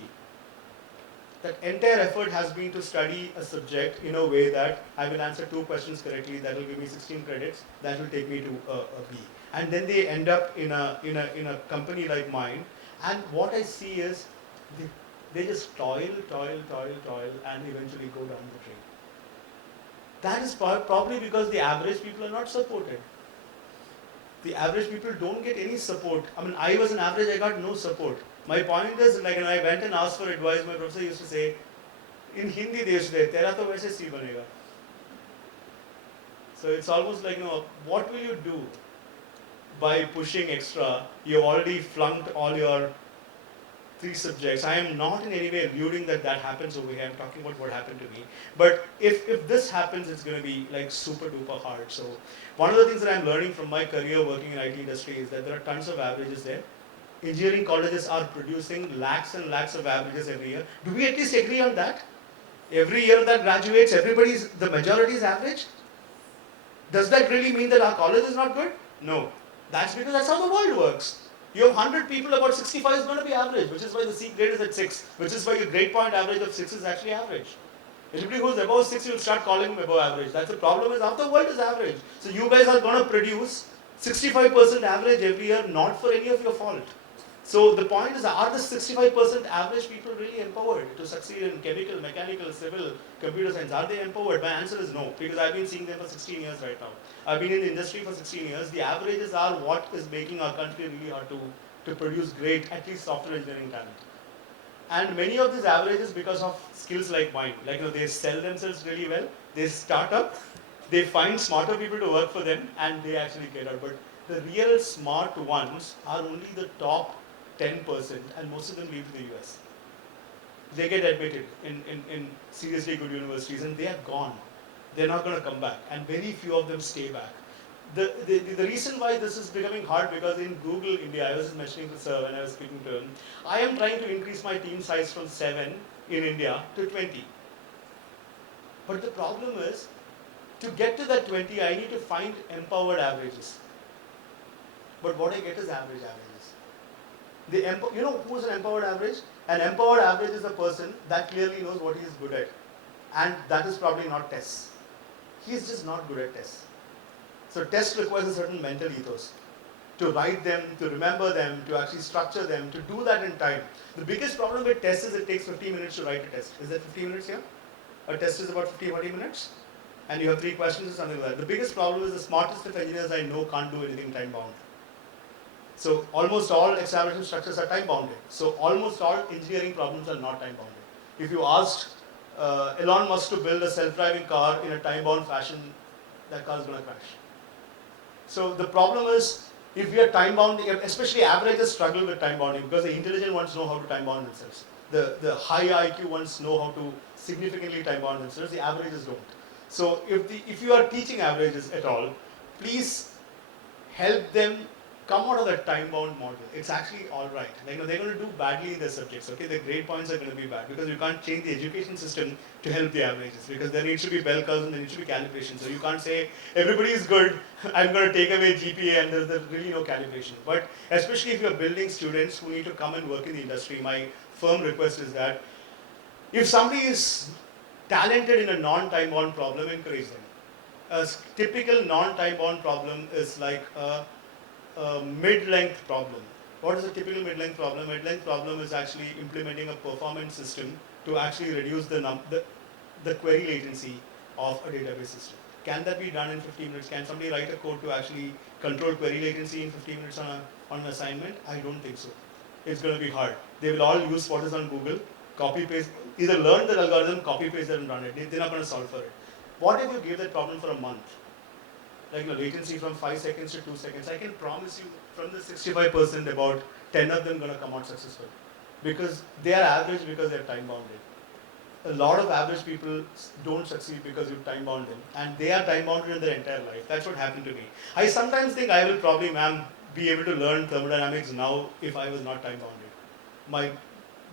That entire effort has been to study a subject in a way that I will answer 2 questions correctly, that will give me 16 credits, that will take me to a B. And then they end up in a company like mine, and what I see is they just toil, and eventually go down the drain. That is probably because the average people are not supported. The average people don't get any support. I mean, I was an average, I got no support. My point is, like, when I went and asked for advice, my professor used to say, in Hindi they used to say, Tera to waise si banega. So it's almost like, what will you do by pushing extra? You've already flunked all your 3 subjects. I am not in any way alluding that that happens over here. I'm talking about what happened to me. But if this happens, it's going to be like super duper hard. So one of the things that I'm learning from my career working in IT industry is that there are tons of averages there. Engineering colleges are producing lakhs and lakhs of averages every year. Do we at least agree on that? Every year that graduates, the majority is average? Does that really mean that our college is not good? No. That's because that's how the world works. You have 100 people, about 65 is going to be average, which is why the C grade is at 6, which is why your grade point average of 6 is actually average. Anybody who's above 6, you'll start calling him above average. That's the problem, is half the world is average. So you guys are going to produce 65% average every year, not for any of your fault. So the point is, are the 65% average people really empowered to succeed in chemical, mechanical, civil, computer science? Are they empowered? My answer is no, because I've been seeing them for 16 years right now. I've been in the industry for 16 years. The averages are what is making our country really hard to produce great, at least software engineering talent. And many of these averages because of skills like mine. Like, they sell themselves really well, they start up, they find smarter people to work for them, and they actually get out. But the real smart ones are only the top 10%, and most of them leave to the US. They get admitted in seriously good universities, and they are gone. They're not going to come back, and very few of them stay back. The reason why this is becoming hard, because in Google India, I was just mentioning to Sir when I was speaking to him, I am trying to increase my team size from 7 in India to 20. But the problem is, to get to that 20, I need to find empowered averages. But what I get is average averages. You know who's an empowered average? An empowered average is a person that clearly knows what he is good at. And that is probably not tests. He is just not good at tests. So test requires a certain mental ethos. To write them, to remember them, to actually structure them, to do that in time. The biggest problem with tests is it takes 15 minutes to write a test. Is that 15 minutes here? A test is about 40 minutes? And you have 3 questions or something like that. The biggest problem is the smartest of engineers I know can't do anything time bound. So almost all examination structures are time bounded. So almost all engineering problems are not time bounded. If you asked Elon Musk to build a self-driving car in a time bound fashion, that car is going to crash. So the problem is, if we are time bound, especially averages struggle with time bounding, because the intelligent ones know how to time bound themselves. The high IQ ones know how to significantly time bound themselves. The averages don't. So if you are teaching averages at all, please help them come out of that time-bound model. It's actually all right. Like, they're going to do badly in their subjects. Okay, their grade points are going to be bad because you can't change the education system to help the averages, because there needs to be bell curves and there needs to be calibration. So you can't say everybody is good, I'm going to take away GPA, and there's really no calibration. But especially if you're building students who need to come and work in the industry, my firm request is that if somebody is talented in a non-time-bound problem, encourage them. A typical non-time-bound problem is like a mid-length problem. What is a typical mid-length problem? Mid-length problem is actually implementing a performance system to actually reduce the query latency of a database system. Can that be done in 15 minutes? Can somebody write a code to actually control query latency in 15 minutes on an assignment? I don't think so. It's going to be hard. They will all use what is on Google, copy paste, either learn the algorithm, copy paste it and run it. They're not going to solve for it. What if you give that problem for a month? Like, latency from 5 seconds to 2 seconds, I can promise you from the 65%, about 10 of them going to come out successful. Because they are average because they are time bounded. A lot of average people don't succeed because you time bound them. And they are time bounded in their entire life. That's what happened to me. I sometimes think I will probably, be able to learn thermodynamics now if I was not time bounded. My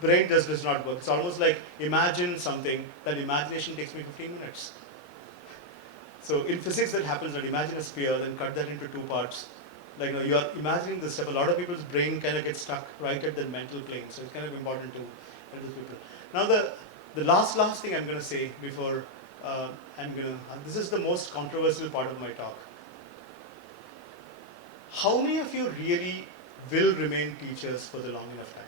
brain just does not work. It's almost like imagine something, that imagination takes me 15 minutes. So in physics that happens, that imagine a sphere, then cut that into 2 parts. Like, you are imagining this stuff. A lot of people's brain kind of gets stuck right at the mental plane. So it's kind of important to help those people. Now the last thing I'm going to say before this is the most controversial part of my talk. How many of you really will remain teachers for the long enough time?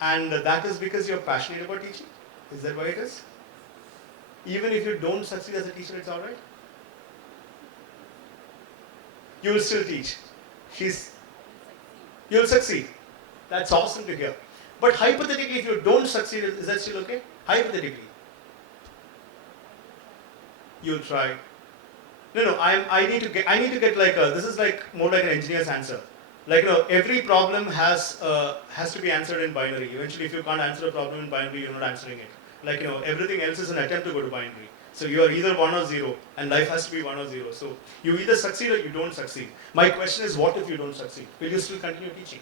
And that is because you're passionate about teaching? Is that why it is? Even if you don't succeed as a teacher, it's alright? You will still teach. You'll succeed. That's awesome to hear. But hypothetically, if you don't succeed, is that still okay? Hypothetically. You'll try. No. I need to get like this is like more like an engineer's answer. Like every problem has to be answered in binary. Eventually, if you can't answer a problem in binary, you're not answering it. Like everything else is an attempt to go to binary. So you are either 1 or 0, and life has to be 1 or 0. So you either succeed or you don't succeed. My question is, what if you don't succeed? Will you still continue teaching?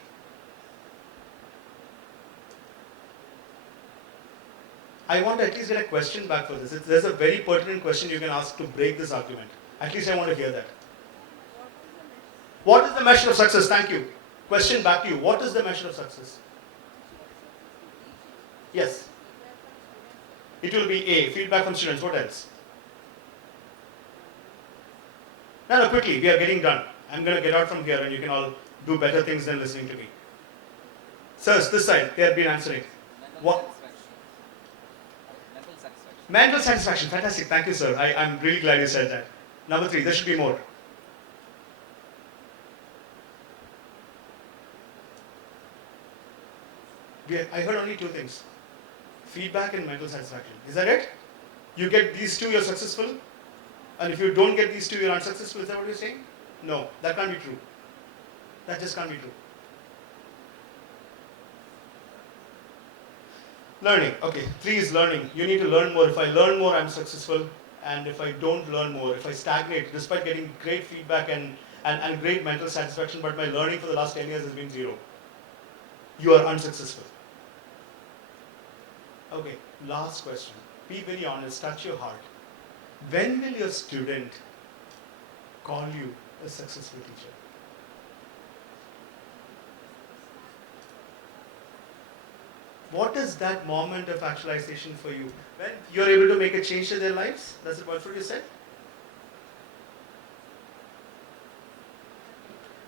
I want to at least get a question back for this. There's a very pertinent question you can ask to break this argument. At least I want to hear that. What is the measure of success? Thank you. Question back to you. What is the measure of success? Yes. It will be A. Feedback from students. What else? No, quickly. We are getting done. I'm going to get out from here and you can all do better things than listening to me. Sirs, this side. They have been answering. What? Mental satisfaction. Fantastic. Thank you, sir. I'm really glad you said that. Number 3. There should be more. I heard only 2 things. Feedback and mental satisfaction. Is that it? You get these 2, you're successful. And if you don't get these 2, you're unsuccessful. Is that what you're saying? No, that can't be true. That just can't be true. Learning. Okay, 3 is learning. You need to learn more. If I learn more, I'm successful. And if I don't learn more, if I stagnate, despite getting great feedback and great mental satisfaction, but my learning for the last 10 years has been 0, you are unsuccessful. Okay, last question. Be very honest, touch your heart. When will your student call you a successful teacher? What is that moment of actualization for you? When you're able to make a change to their lives? That's what you said?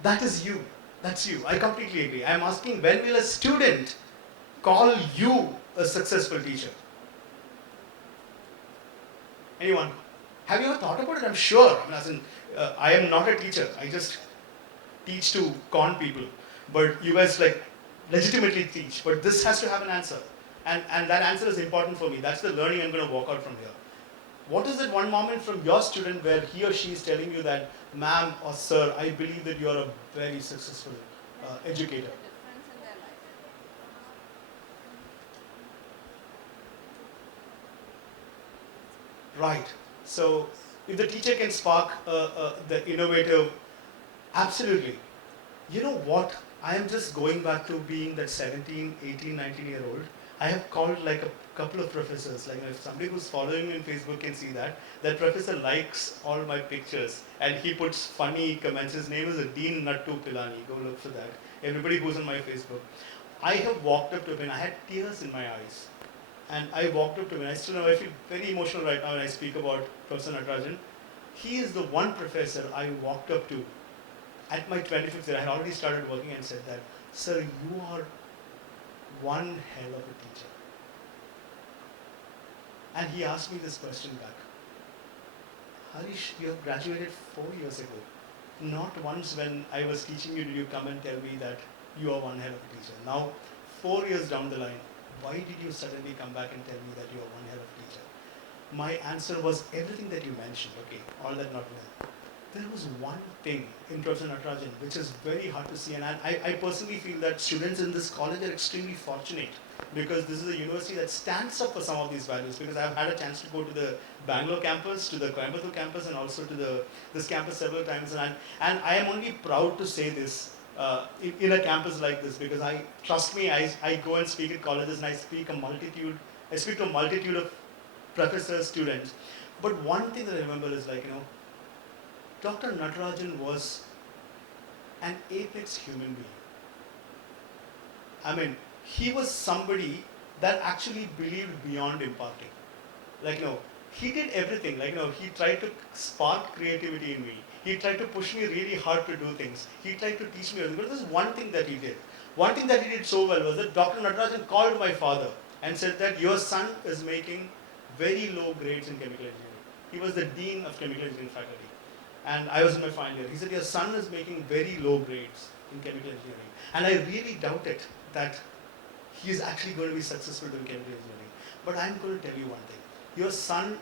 That is you. That's you. I completely agree. I'm asking, when will a student call you a successful teacher? Anyone? Have you ever thought about it? I'm sure. I am not a teacher. I just teach to con people. But you guys legitimately teach. But this has to have an answer. And that answer is important for me. That's the learning I'm going to walk out from here. What is that one moment from your student where he or she is telling you that, ma'am or sir, I believe that you are a very successful educator? Right. So if the teacher can spark the innovative, absolutely. You know what? I am just going back to being that 17, 18, 19-year-old. I have called like a couple of professors. Like if somebody who's following me on Facebook can see that professor likes all my pictures and he puts funny comments. His name is Dean Nattu Pilani. Go look for that. Everybody who's on my Facebook. I have walked up to him and I had tears in my eyes. And I walked up to him, and I still know I feel very emotional right now when I speak about Professor Natarajan. He is the one professor I walked up to at my 25th year. I had already started working and said that, sir, you are one hell of a teacher. And he asked me this question back. Harish, you have graduated 4 years ago. Not once when I was teaching you did you come and tell me that you are one hell of a teacher. Now, 4 years down the line, why did you suddenly come back and tell me that you are one hell of a teacher? My answer was everything that you mentioned, okay, all that not well. There was one thing in Professor Natarajan which is very hard to see, and I personally feel that students in this college are extremely fortunate because this is a university that stands up for some of these values, because I've had a chance to go to the Bangalore campus, to the Coimbatore campus, and also to this campus several times, and I am only proud to say this in a campus like this, because trust me, I go and speak at colleges and I speak to a multitude of professors, students. But one thing that I remember is Dr. Natarajan was an apex human being. He was somebody that actually believed beyond imparting. He did everything. He tried to spark creativity in me. He tried to push me really hard to do things. He tried to teach me everything. But there's one thing that he did. One thing that he did so well was that Dr. Natarajan called my father and said that your son is making very low grades in chemical engineering. He was the dean of chemical engineering faculty. And I was in my final year. He said, your son is making very low grades in chemical engineering. And I really doubted that he is actually going to be successful in chemical engineering. But I'm going to tell you one thing. Your son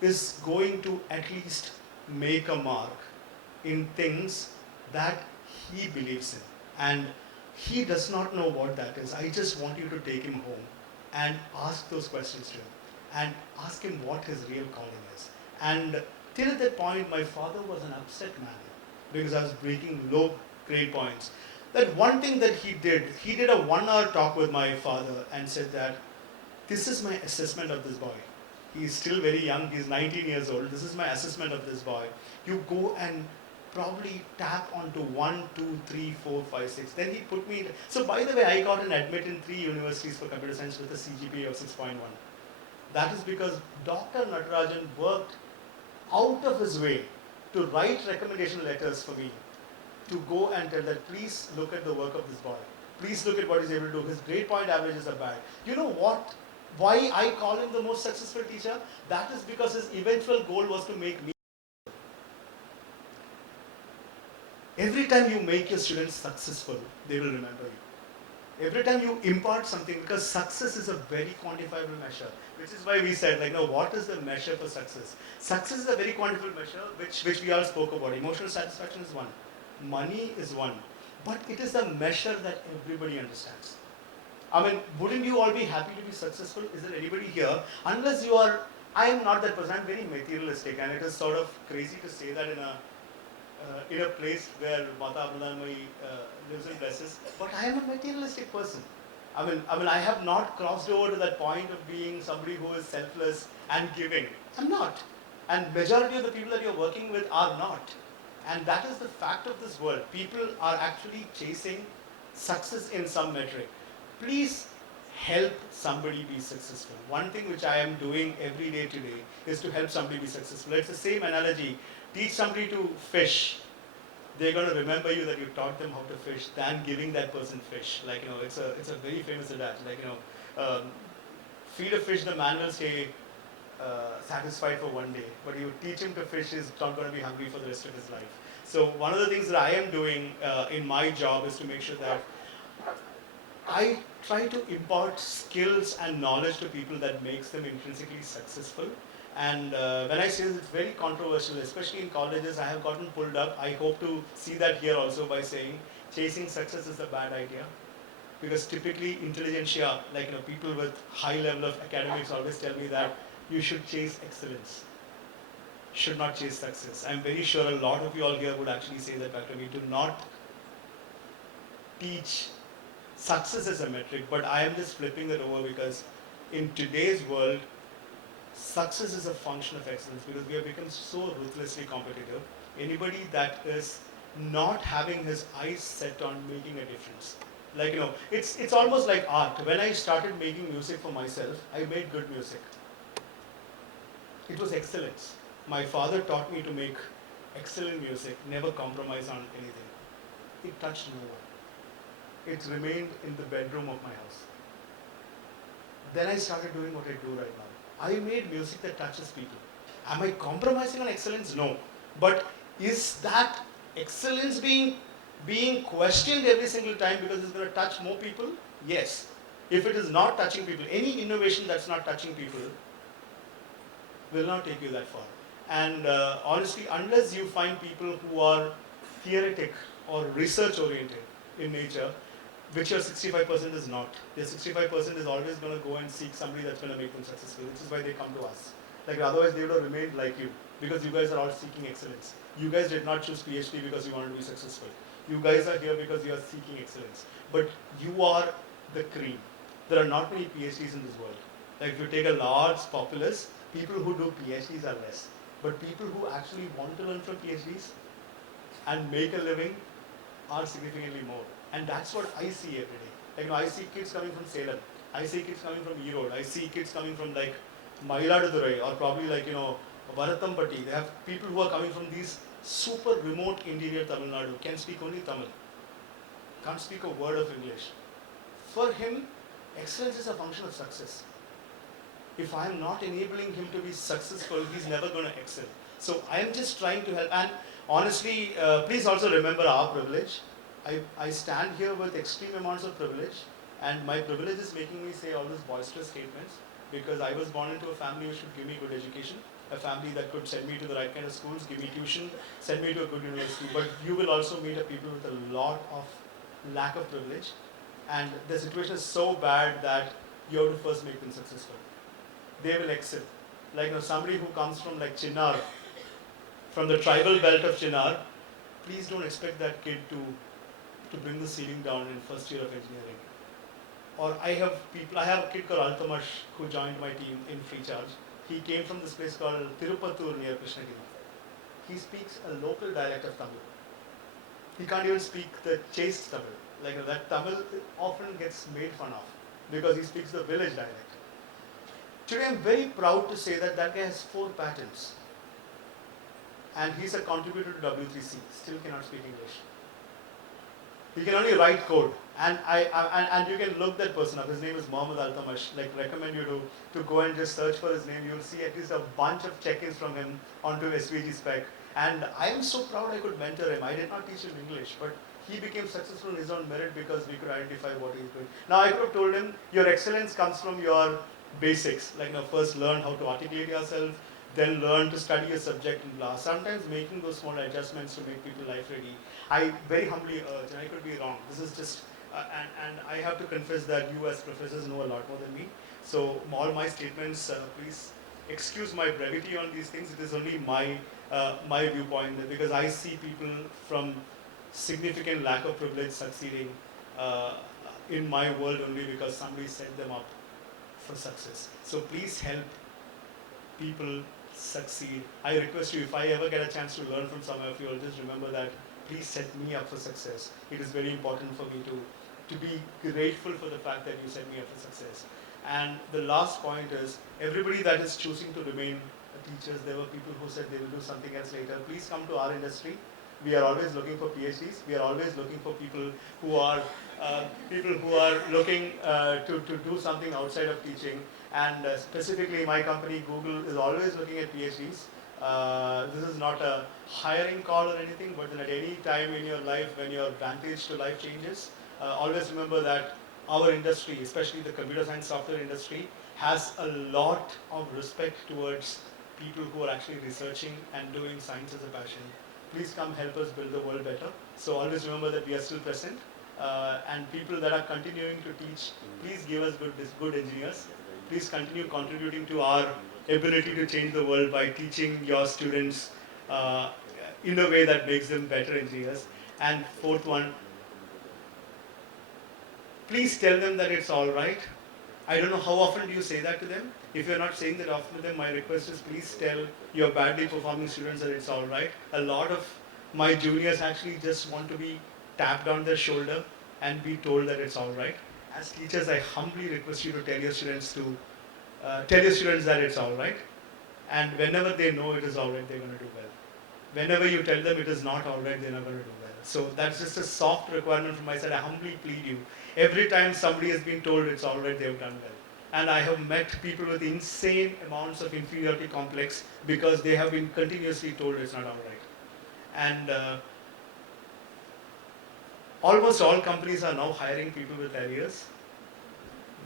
is going to at least make a mark in things that he believes in. And he does not know what that is. I just want you to take him home and ask those questions to him. And ask him what his real calling is. And till that point, my father was an upset man because I was breaking low grade points. That one thing that he did a 1 hour talk with my father and said that this is my assessment of this boy. He is still very young, he's 19 years old. This is my assessment of this boy. You go and probably tap onto 1, 2, 3, 4, 5, 6. Then he put me. So by the way, I got an admit in 3 universities for computer science with a CGPA of 6.1. That is because Dr. Natarajan worked out of his way to write recommendation letters for me to go and tell that please look at the work of this boy. Please look at what he's able to do. His grade point averages are bad. You know what? Why I call him the most successful teacher? That is because his eventual goal was to make me. Every time you make your students successful, they will remember you. Every time you impart something, because success is a very quantifiable measure, which is why we said, like, no, what is the measure for success? Success is a very quantifiable measure, which we all spoke about. Emotional satisfaction is one. Money is one. But it is a measure that everybody understands. I mean, wouldn't you all be happy to be successful? Is there anybody here? Unless you are, I am not that person, I'm very materialistic, and it is sort of crazy to say that in a place where Mata Abdullamai lives and blesses, but I am a materialistic person. I mean, I have not crossed over to that point of being somebody who is selfless and giving. I'm not. And majority of the people that you're working with are not. And that is the fact of this world. People are actually chasing success in some metric. Please help somebody be successful. One thing which I am doing every day today is to help somebody be successful. It's the same analogy. Teach somebody to fish. They're going to remember you that you taught them how to fish than giving that person fish. Like, you know, it's a very famous adage. Like, you know, feed a fish, the man will stay satisfied for one day. But you teach him to fish, he's not going to be hungry for the rest of his life. So one of the things that I am doing in my job is to make sure that I try to impart skills and knowledge to people that makes them intrinsically successful. And when I say this, it's very controversial, especially in colleges. I have gotten pulled up. I hope to see that here also by saying chasing success is a bad idea. Because typically intelligentsia, like, you know, people with high level of academics always tell me that you should chase excellence, should not chase success. I'm very sure a lot of you all here would actually say that back to me. Do not teach success as a metric, but I am just flipping it over because in today's world, success is a function of excellence because we have become so ruthlessly competitive. Anybody that is not having his eyes set on making a difference. Like, you know, it's almost like art. When I started making music for myself, I made good music. It was excellence. My father taught me to make excellent music, never compromise on anything. It touched no one. It remained in the bedroom of my house. Then I started doing what I do right now. I made music that touches people. Am I compromising on excellence? No. But is that excellence being questioned every single time because it's going to touch more people? Yes. If it is not touching people, any innovation that's not touching people will not take you that far. And honestly, unless you find people who are theoretic or research oriented in nature, which your 65% is not. Your 65% is always going to go and seek somebody that's going to make them successful, which is why they come to us. Like, otherwise they would have remained like you, because you guys are all seeking excellence. You guys did not choose PhD because you wanted to be successful. You guys are here because you are seeking excellence. But you are the cream. There are not many PhDs in this world. Like, if you take a large populace, people who do PhDs are less. But people who actually want to learn from PhDs and make a living are significantly more. And that's what I see every day. Like, you know, I see kids coming from Salem. I see kids coming from Erode. I see kids coming from like Mayiladurai or probably like, you know, Bharatampatti. They have people who are coming from these super remote interior Tamil Nadu, can speak only Tamil, can't speak a word of English. For him, Excellence is a function of success. If I am not enabling him to be successful, he's never going to excel. So I am just trying to help. And honestly, please also remember our privilege. I stand here with extreme amounts of privilege, and my privilege is making me say all these boisterous statements because I was born into a family which should give me good education, a family that could send me to the right kind of schools, give me tuition, send me to a good university. But you will also meet a people with a lot of lack of privilege, and the situation is so bad that you have to first make them successful. They will excel. Like somebody who comes from like Chinnar, from the tribal belt of Chinnar, please don't expect that kid to bring the ceiling down in first year of engineering. Or I have a kid called Altamash who joined my team in free charge. He came from this place called Tirupattur near Krishnagiri. He speaks a local dialect of Tamil. He can't even speak the chaste Tamil. Like that Tamil often gets made fun of because he speaks the village dialect. Today I'm very proud to say that that guy has 4 patents. And he's a contributor to W3C, still cannot speak English. He can only write code. And and you can look that person up. His name is Mohammed Altamash. Like recommend you to go and just search for his name. You'll see at least a bunch of check-ins from him onto SVG spec. And I am so proud I could mentor him. I did not teach him English, but he became successful in his own merit because we could identify what he's doing. Now I could have told him, your excellence comes from your basics. Like first learn how to articulate yourself, then learn to study a subject and blah. Sometimes making those small adjustments to make people life ready. I very humbly urge, and I could be wrong. This is just, and I have to confess that you as professors know a lot more than me. So all my statements, please excuse my brevity on these things. It is only my viewpoint because I see people from significant lack of privilege succeeding in my world only because somebody set them up for success. So please help people succeed. I request you, if I ever get a chance to learn from some of you, I'll just remember that please set me up for success. It is very important for me to be grateful for the fact that you set me up for success. And the last point is, everybody that is choosing to remain teachers, there were people who said they will do something else later. Please come to our industry. We are always looking for PhDs. We are always looking for people who are looking to do something outside of teaching. And specifically, my company Google is always looking at PhDs. This is not a hiring call or anything, but then at any time in your life when your vantage to life changes, always remember that our industry, especially the computer science software industry, has a lot of respect towards people who are actually researching and doing science as a passion. Please come help us build the world better. So always remember that we are still present. And people that are continuing to teach, please give us good engineers. Please continue contributing to our ability to change the world by teaching your students in a way that makes them better engineers. And fourth one, please tell them that it's all right. I don't know how often do you say that to them. If you're not saying that often to them, my request is please tell your badly performing students that it's all right. A lot of my juniors actually just want to be tapped on their shoulder and be told that it's all right. As teachers, I humbly request you to tell your students that it's all right. And whenever they know it is all right, they're going to do well. Whenever you tell them it is not all right, they're not going to do well. So that's just a soft requirement from my side. I humbly plead you. Every time somebody has been told it's all right, they've done well. And I have met people with insane amounts of inferiority complex because they have been continuously told it's not all right. And almost all companies are now hiring people with arrears.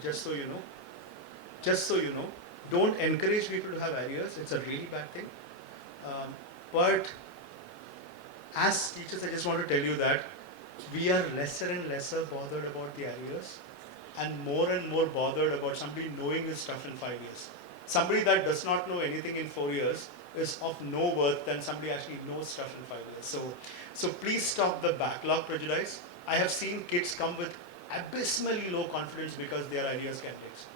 Just so you know. Just so you know. Don't encourage people to have arrears. It's a really bad thing. But as teachers, I just want to tell you that we are lesser and lesser bothered about the arrears and more bothered about somebody knowing his stuff in 5 years. Somebody that does not know anything in 4 years is of no worth than somebody actually knows stuff in 5 years. So please stop the backlog prejudice. I have seen kids come with abysmally low confidence because they are arrears candidates.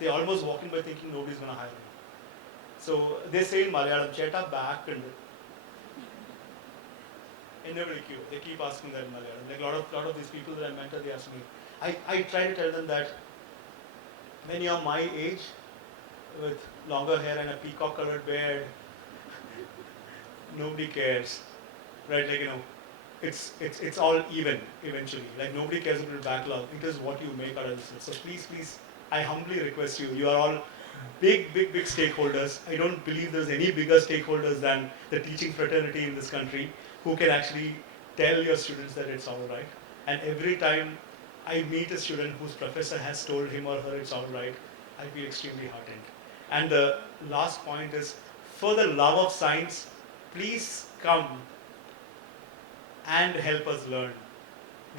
They almost walk in by thinking nobody's going to hire me. So they say in Malayalam, Cheta back and they keep asking that in Malayalam. Like a lot of these people that I mentor, they ask me. I try to tell them that when you're my age, with longer hair and a peacock-colored beard, nobody cares, right? Like it's all even eventually. Like nobody cares about the backlog. It is what you make out of this. So please, I humbly request you. You are all big stakeholders. I don't believe there's any bigger stakeholders than the teaching fraternity in this country who can actually tell your students that it's all right. And every time I meet a student whose professor has told him or her it's all right, I feel extremely heartened. And the last point is, for the love of science, please come and help us learn.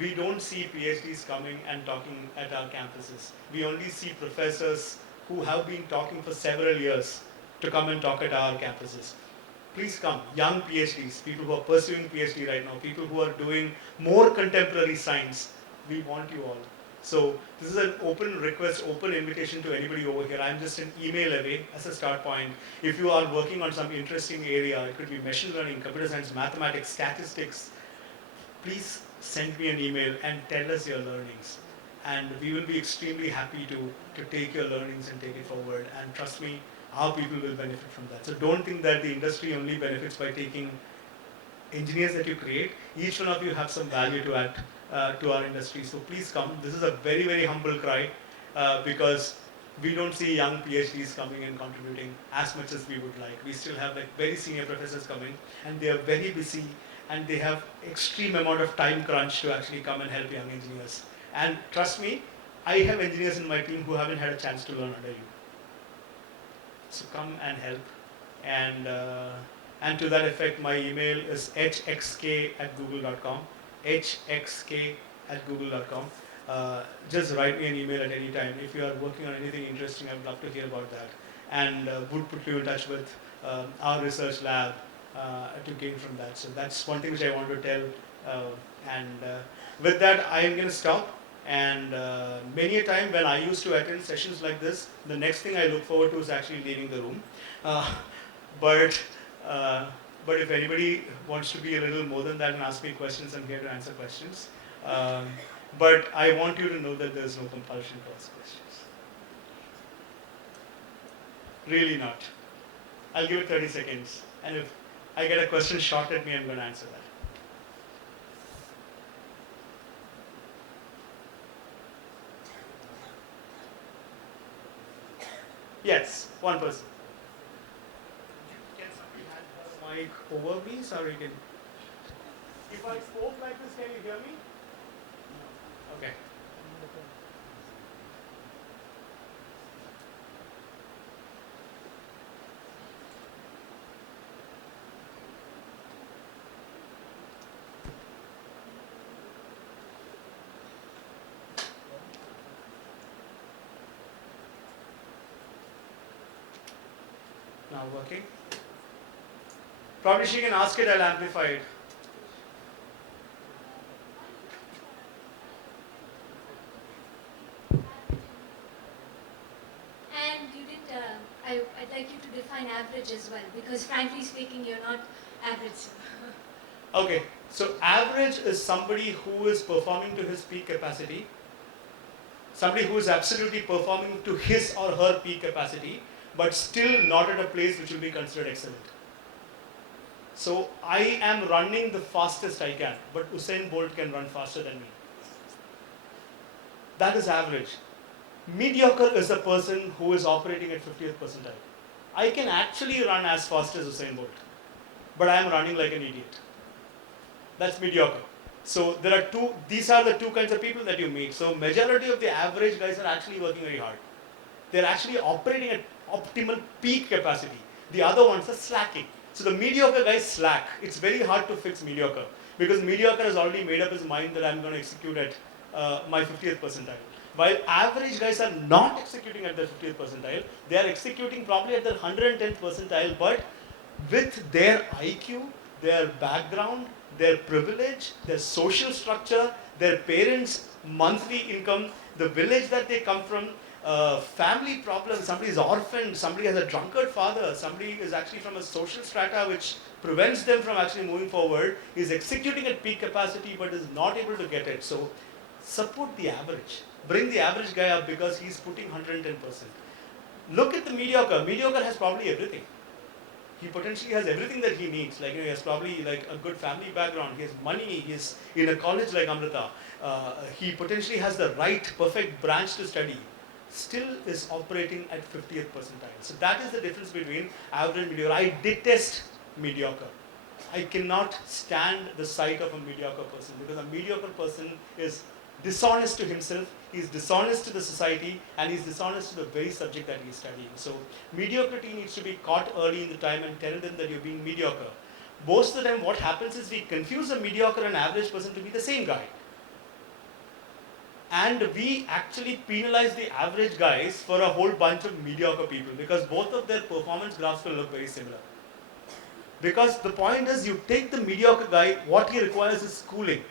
We don't see PhDs coming and talking at our campuses. We only see professors who have been talking for several years to come and talk at our campuses. Please come, young PhDs, people who are pursuing PhD right now, people who are doing more contemporary science. We want you all. So this is an open request, open invitation to anybody over here. I'm just an email away as a start point. If you are working on some interesting area, it could be machine learning, computer science, mathematics, statistics, please send me an email and tell us your learnings. And we will be extremely happy to take your learnings and take it forward. And trust me, our people will benefit from that. So don't think that the industry only benefits by taking engineers that you create. Each one of you have some value to add to our industry. So please come. This is a very humble cry because we don't see young PhDs coming and contributing as much as we would like. We still have like very senior professors coming and they are very busy and they have extreme amount of time crunch to actually come and help young engineers. And trust me, I have engineers in my team who haven't had a chance to learn under you. So come and help. And to that effect, my email is hxk@google.com, hxk@google.com. Just write me an email at any time. If you are working on anything interesting, I would love to hear about that. And would put you in touch with our research lab to gain from that. So that's one thing which I want to tell. With that, I am going to stop. And many a time when I used to attend sessions like this, the next thing I look forward to is actually leaving the room. But if anybody wants to be a little more than that and ask me questions, I'm here to answer questions. But I want you to know that there's no compulsion to ask questions. Really not. I'll give it 30 seconds. And if I get a question shot at me, I'm going to answer that. Yes, one person. Can somebody hand the mic over me? Sorry, can. If I spoke like this, can you hear me? Okay. Now working. Probably she can ask it, I'll amplify it. And you did, I'd like you to define average as well, because frankly speaking, you're not average. Okay, so average is somebody who is performing to his peak capacity, somebody who is absolutely performing to his or her peak capacity, but still not at a place which will be considered excellent. So I am running the fastest I can, but Usain Bolt can run faster than me. That is average. Mediocre is a person who is operating at 50th percentile. I can actually run as fast as Usain Bolt, but I am running like an idiot. That's mediocre. So there are these are the two kinds of people that you meet. So majority of the average guys are actually working very hard. They're actually operating at optimal peak capacity. The other ones are slacking. So the mediocre guys slack. It's very hard to fix mediocre because mediocre has already made up his mind that I'm going to execute at my 50th percentile. While average guys are not executing at their 50th percentile, they are executing probably at their 110th percentile, but with their IQ, their background, their privilege, their social structure, their parents' monthly income, the village that they come from, family problems, somebody is orphaned, somebody has a drunkard father, somebody is actually from a social strata which prevents them from actually moving forward, is executing at peak capacity but is not able to get it. So support the average. Bring the average guy up because he's putting 110%. Look at the mediocre. Mediocre has probably everything. He potentially has everything that he needs. Like, he has probably like a good family background. He has money. He's in a college like Amrita. He potentially has the right, perfect branch to study. Still is operating at 50th percentile. So that is the difference between average and mediocre. I detest mediocre. I cannot stand the sight of a mediocre person, because a mediocre person is dishonest to himself, he is dishonest to the society, and he is dishonest to the very subject that he is studying. So mediocrity needs to be caught early in the time and tell them that you're being mediocre. Most of the time what happens is we confuse a mediocre and average person to be the same guy. And we actually penalize the average guys for a whole bunch of mediocre people, because both of their performance graphs will look very similar. Because the point is, you take the mediocre guy, what he requires is schooling.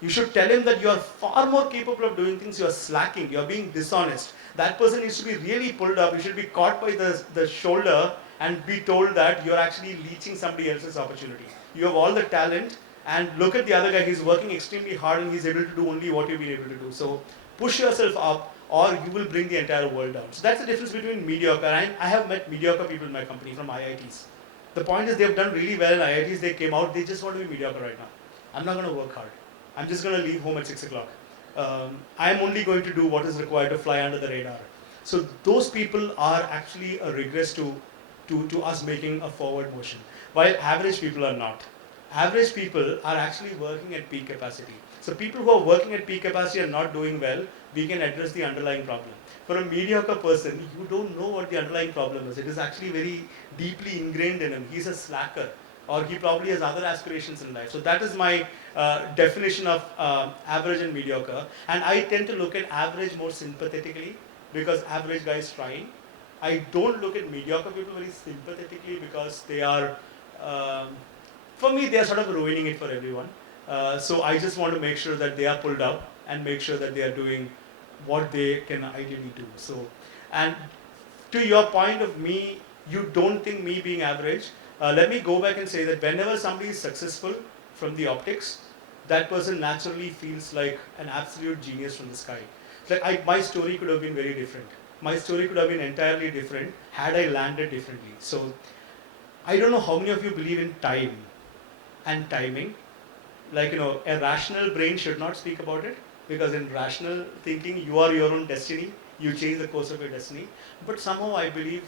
You should tell him that you are far more capable of doing things, you are slacking, you are being dishonest. That person needs to be really pulled up, you should be caught by the shoulder and be told that you are actually leeching somebody else's opportunity. You have all the talent, and look at the other guy, he's working extremely hard and he's able to do only what you've been able to do. So push yourself up, or you will bring the entire world down. So that's the difference between mediocre, and I have met mediocre people in my company from IITs. The point is, they've done really well in IITs, they came out, they just want to be mediocre right now. I'm not going to work hard. I'm just going to leave home at 6 o'clock. I'm only going to do what is required to fly under the radar. So those people are actually a regress to us making a forward motion, while average people are not. Average people are actually working at peak capacity. So people who are working at peak capacity are not doing well, we can address the underlying problem. For a mediocre person, you don't know what the underlying problem is. It is actually very deeply ingrained in him. He's a slacker, or he probably has other aspirations in life. So that is my definition of average and mediocre. And I tend to look at average more sympathetically, because average guy is trying. I don't look at mediocre people very sympathetically, because they are, for me, they are sort of ruining it for everyone. So I just want to make sure that they are pulled up and make sure that they are doing what they can ideally do. So, and to your point of me, you don't think me being average, let me go back and say that whenever somebody is successful from the optics, that person naturally feels like an absolute genius from the sky. Like my story could have been very different. My story could have been entirely different had I landed differently. So I don't know how many of you believe in time and timing. Like, a rational brain should not speak about it, because in rational thinking, you are your own destiny, you change the course of your destiny. But somehow I believe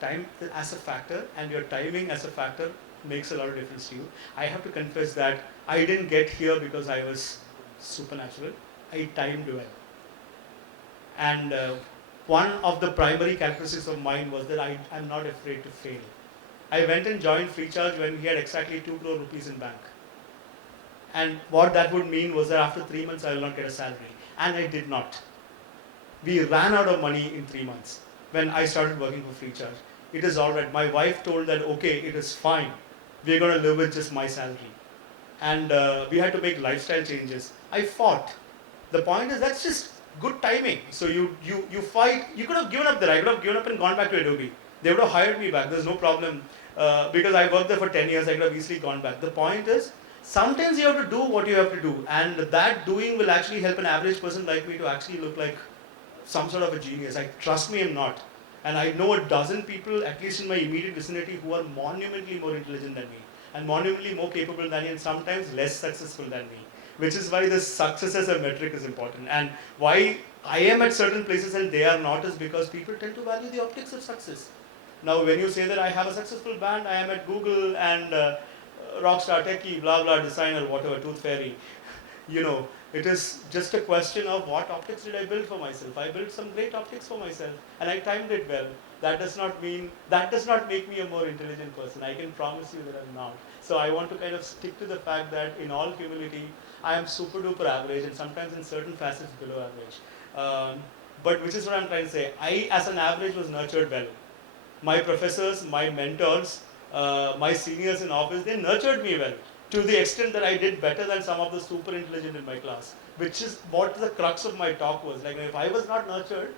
time as a factor and your timing as a factor makes a lot of difference to you. I have to confess that I didn't get here because I was supernatural. I timed well. And one of the primary characteristics of mine was that I'm not afraid to fail. I went and joined Free Charge when he had exactly 2 crore rupees in bank. And what that would mean was that after 3 months I will not get a salary. And I did not. We ran out of money in 3 months when I started working for Free Charge. It is alright. My wife told that, okay, it is fine. We're going to live with just my salary. And we had to make lifestyle changes. I fought. The point is, that's just good timing. So you fight. You could have given up there. I could have given up and gone back to Adobe. They would have hired me back. There's no problem. Because I worked there for 10 years, I could have easily gone back. The point is, sometimes you have to do what you have to do, and that doing will actually help an average person like me to actually look like some sort of a genius. Trust me, I'm not. And I know a dozen people, at least in my immediate vicinity, who are monumentally more intelligent than me, and monumentally more capable than me, and sometimes less successful than me. Which is why this success as a metric is important. And why I am at certain places and they are not is because people tend to value the optics of success. Now, when you say that I have a successful band, I am at Google and rockstar, techie, blah blah, designer, whatever, tooth fairy, it is just a question of what optics did I build for myself. I built some great optics for myself, and I timed it well. That does not make me a more intelligent person. I can promise you that I'm not. So I want to kind of stick to the fact that in all humility, I am super duper average, and sometimes in certain facets below average. But which is what I'm trying to say. I, as an average, was nurtured well. My professors, my mentors, my seniors in office, they nurtured me well, to the extent that I did better than some of the super intelligent in my class, which is what the crux of my talk was. Like, if I was not nurtured,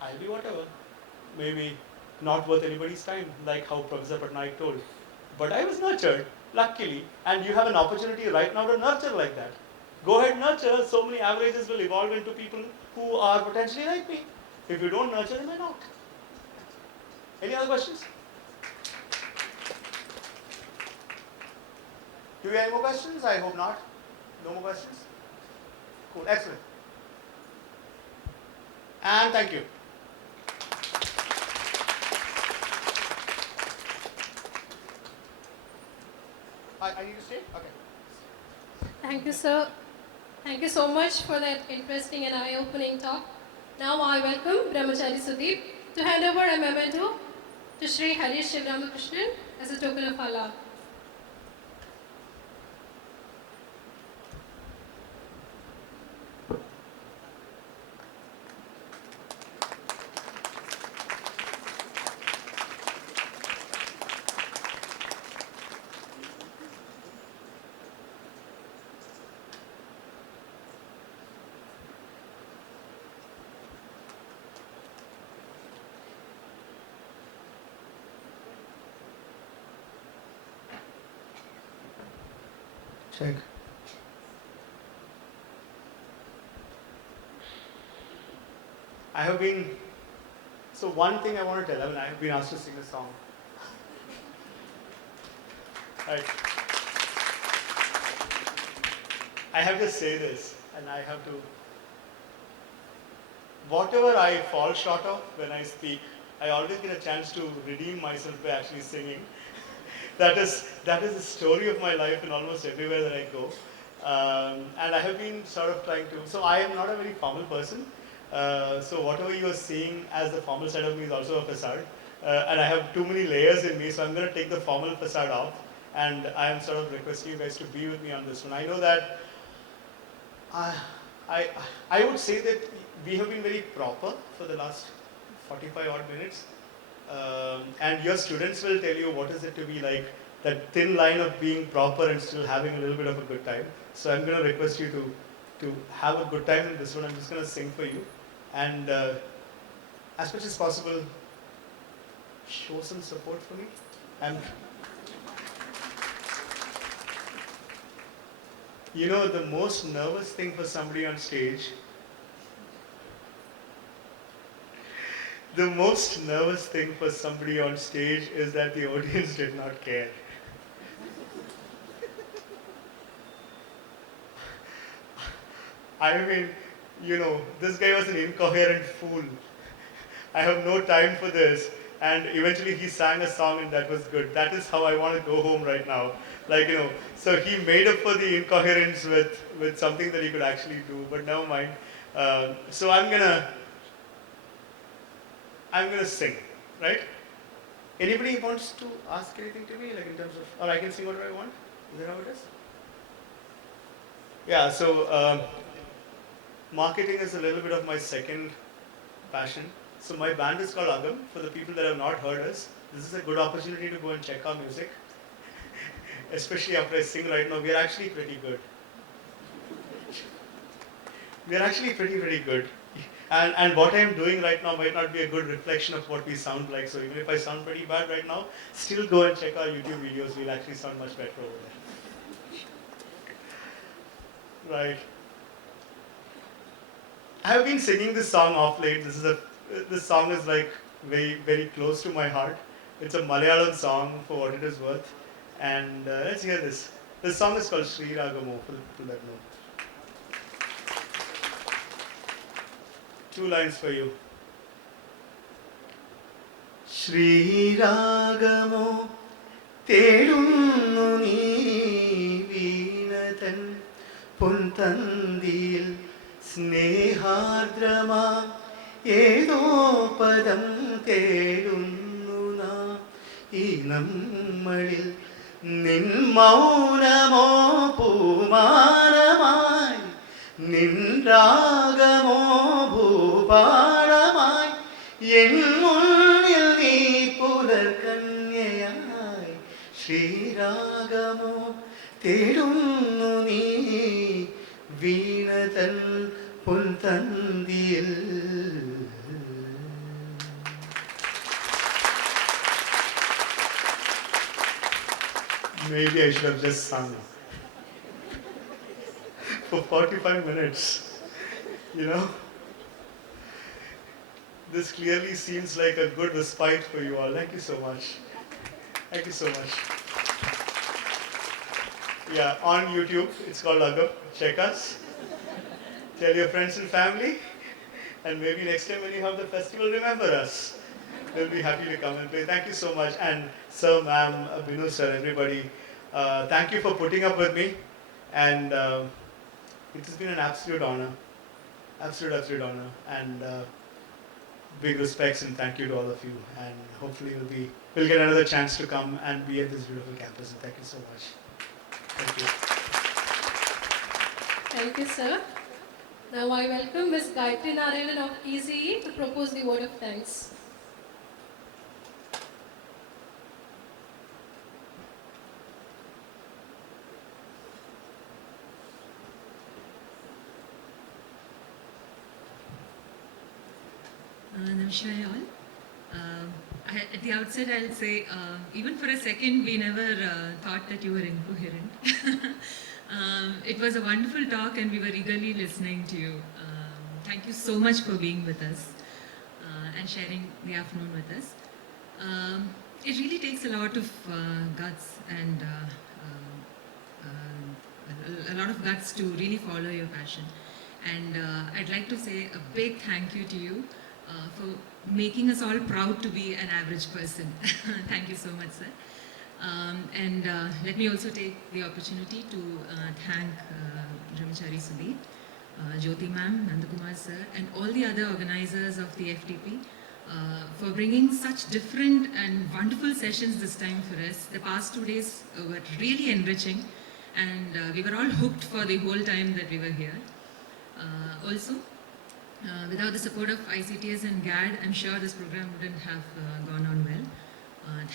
I'll be whatever. Maybe not worth anybody's time, like how Professor Patnaik told. But I was nurtured, luckily, and you have an opportunity right now to nurture like that. Go ahead, nurture. So many averages will evolve into people who are potentially like me. If you don't nurture them, they're not. Any other questions? Do you have any more questions? I hope not. No more questions? Cool, excellent. And thank you. I need to stay? Okay. Thank you, sir. Thank you so much for that interesting and eye-opening talk. Now I welcome Brahmachari Sudeep to hand over a memento to Shri Harish Shivaramakrishnan as a token of our love. Check. I have been, so one thing I want to tell, I have been asked to sing a song. Right. I have to say this, and I have to, whatever I fall short of when I speak, I always get a chance to redeem myself by actually singing. That is the story of my life in almost everywhere that I go. And I have been sort of trying to, so I am not a very formal person. So whatever you are seeing as the formal side of me is also a facade. And I have too many layers in me, so I'm going to take the formal facade off. And I am sort of requesting you guys to be with me on this one. I know that I would say that we have been very proper for the last 45 odd minutes. And your students will tell you what is it to be like, that thin line of being proper and still having a little bit of a good time. So I'm going to request you to have a good time in this one. I'm just going to sing for you. And as much as possible, show some support for me. And you know, the most nervous thing for somebody on stage, the most nervous thing for somebody on stage is that the audience did not care. I mean, you know, this guy was an incoherent fool. I have no time for this. And eventually he sang a song and that was good. That is how I want to go home right now. Like, you know, so he made up for the incoherence with something that he could actually do, but never mind. So I'm gonna sing, right? Anybody wants to ask anything to me, like in terms of, or I can sing whatever I want? Is that how it is? Yeah, so marketing is a little bit of my second passion. So my band is called Agam. For the people that have not heard us, this is a good opportunity to go and check our music. Especially after I sing right now, we are actually pretty good. We are actually pretty good. And what I am doing right now might not be a good reflection of what we sound like. So even if I sound pretty bad right now, still go and check our YouTube videos. We'll actually sound much better over there. Right. I have been singing this song off late. This song is like very close to my heart. It's a Malayalam song for what it is worth. And let's hear this. This song is called Shri Ragamo, to that note. 2 lines for you. Shri Ragamo tedunnu nee veenathan puntandil snehardrama edo padam tedunnu na ee nammalil nin maunamo pumaramai nin ragamo bhuparamai en munnil nee pularkanyayai Shri Ragamo tedunnu nee veenathan puntandil. Maybe I should have just sung for 45 minutes, you know. This clearly seems like a good respite for you all. Thank you so much. Thank you so much. Yeah, on YouTube. It's called Agam. Check us. Tell your friends and family. And maybe next time when you have the festival, remember us. They'll be happy to come and play. Thank you so much. And sir, ma'am, Binu sir, everybody, thank you for putting up with me. And it has been an absolute honor. Absolute honor. And big respects and thank you to all of you. And hopefully we'll get another chance to come and be at this beautiful campus. And thank you so much. Thank you. Thank you, sir. Now I welcome Ms. Gayatri Narayanan of ECE to propose the word of thanks. Namaskar all. At the outset, I'll say, even for a second, we never thought that you were incoherent. It was a wonderful talk, and we were eagerly listening to you. Thank you so much for being with us and sharing the afternoon with us. It really takes a lot of guts and a lot of guts to really follow your passion. And I'd like to say a big thank you to you for making us all proud to be an average person. Thank you so much, sir. And let me also take the opportunity to thank Brahmachari Sudeep, Jyoti ma'am, Nandakumar sir, and all the other organizers of the FTP for bringing such different and wonderful sessions this time for us. The past 2 days were really enriching, and we were all hooked for the whole time that we were here. Also, without the support of ICTS and GAD, I'm sure this program wouldn't have gone on well.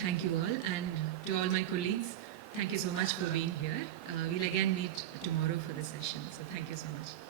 Thank you all, and to all my colleagues, thank you so much for being here. We'll again meet tomorrow for this session, so thank you so much.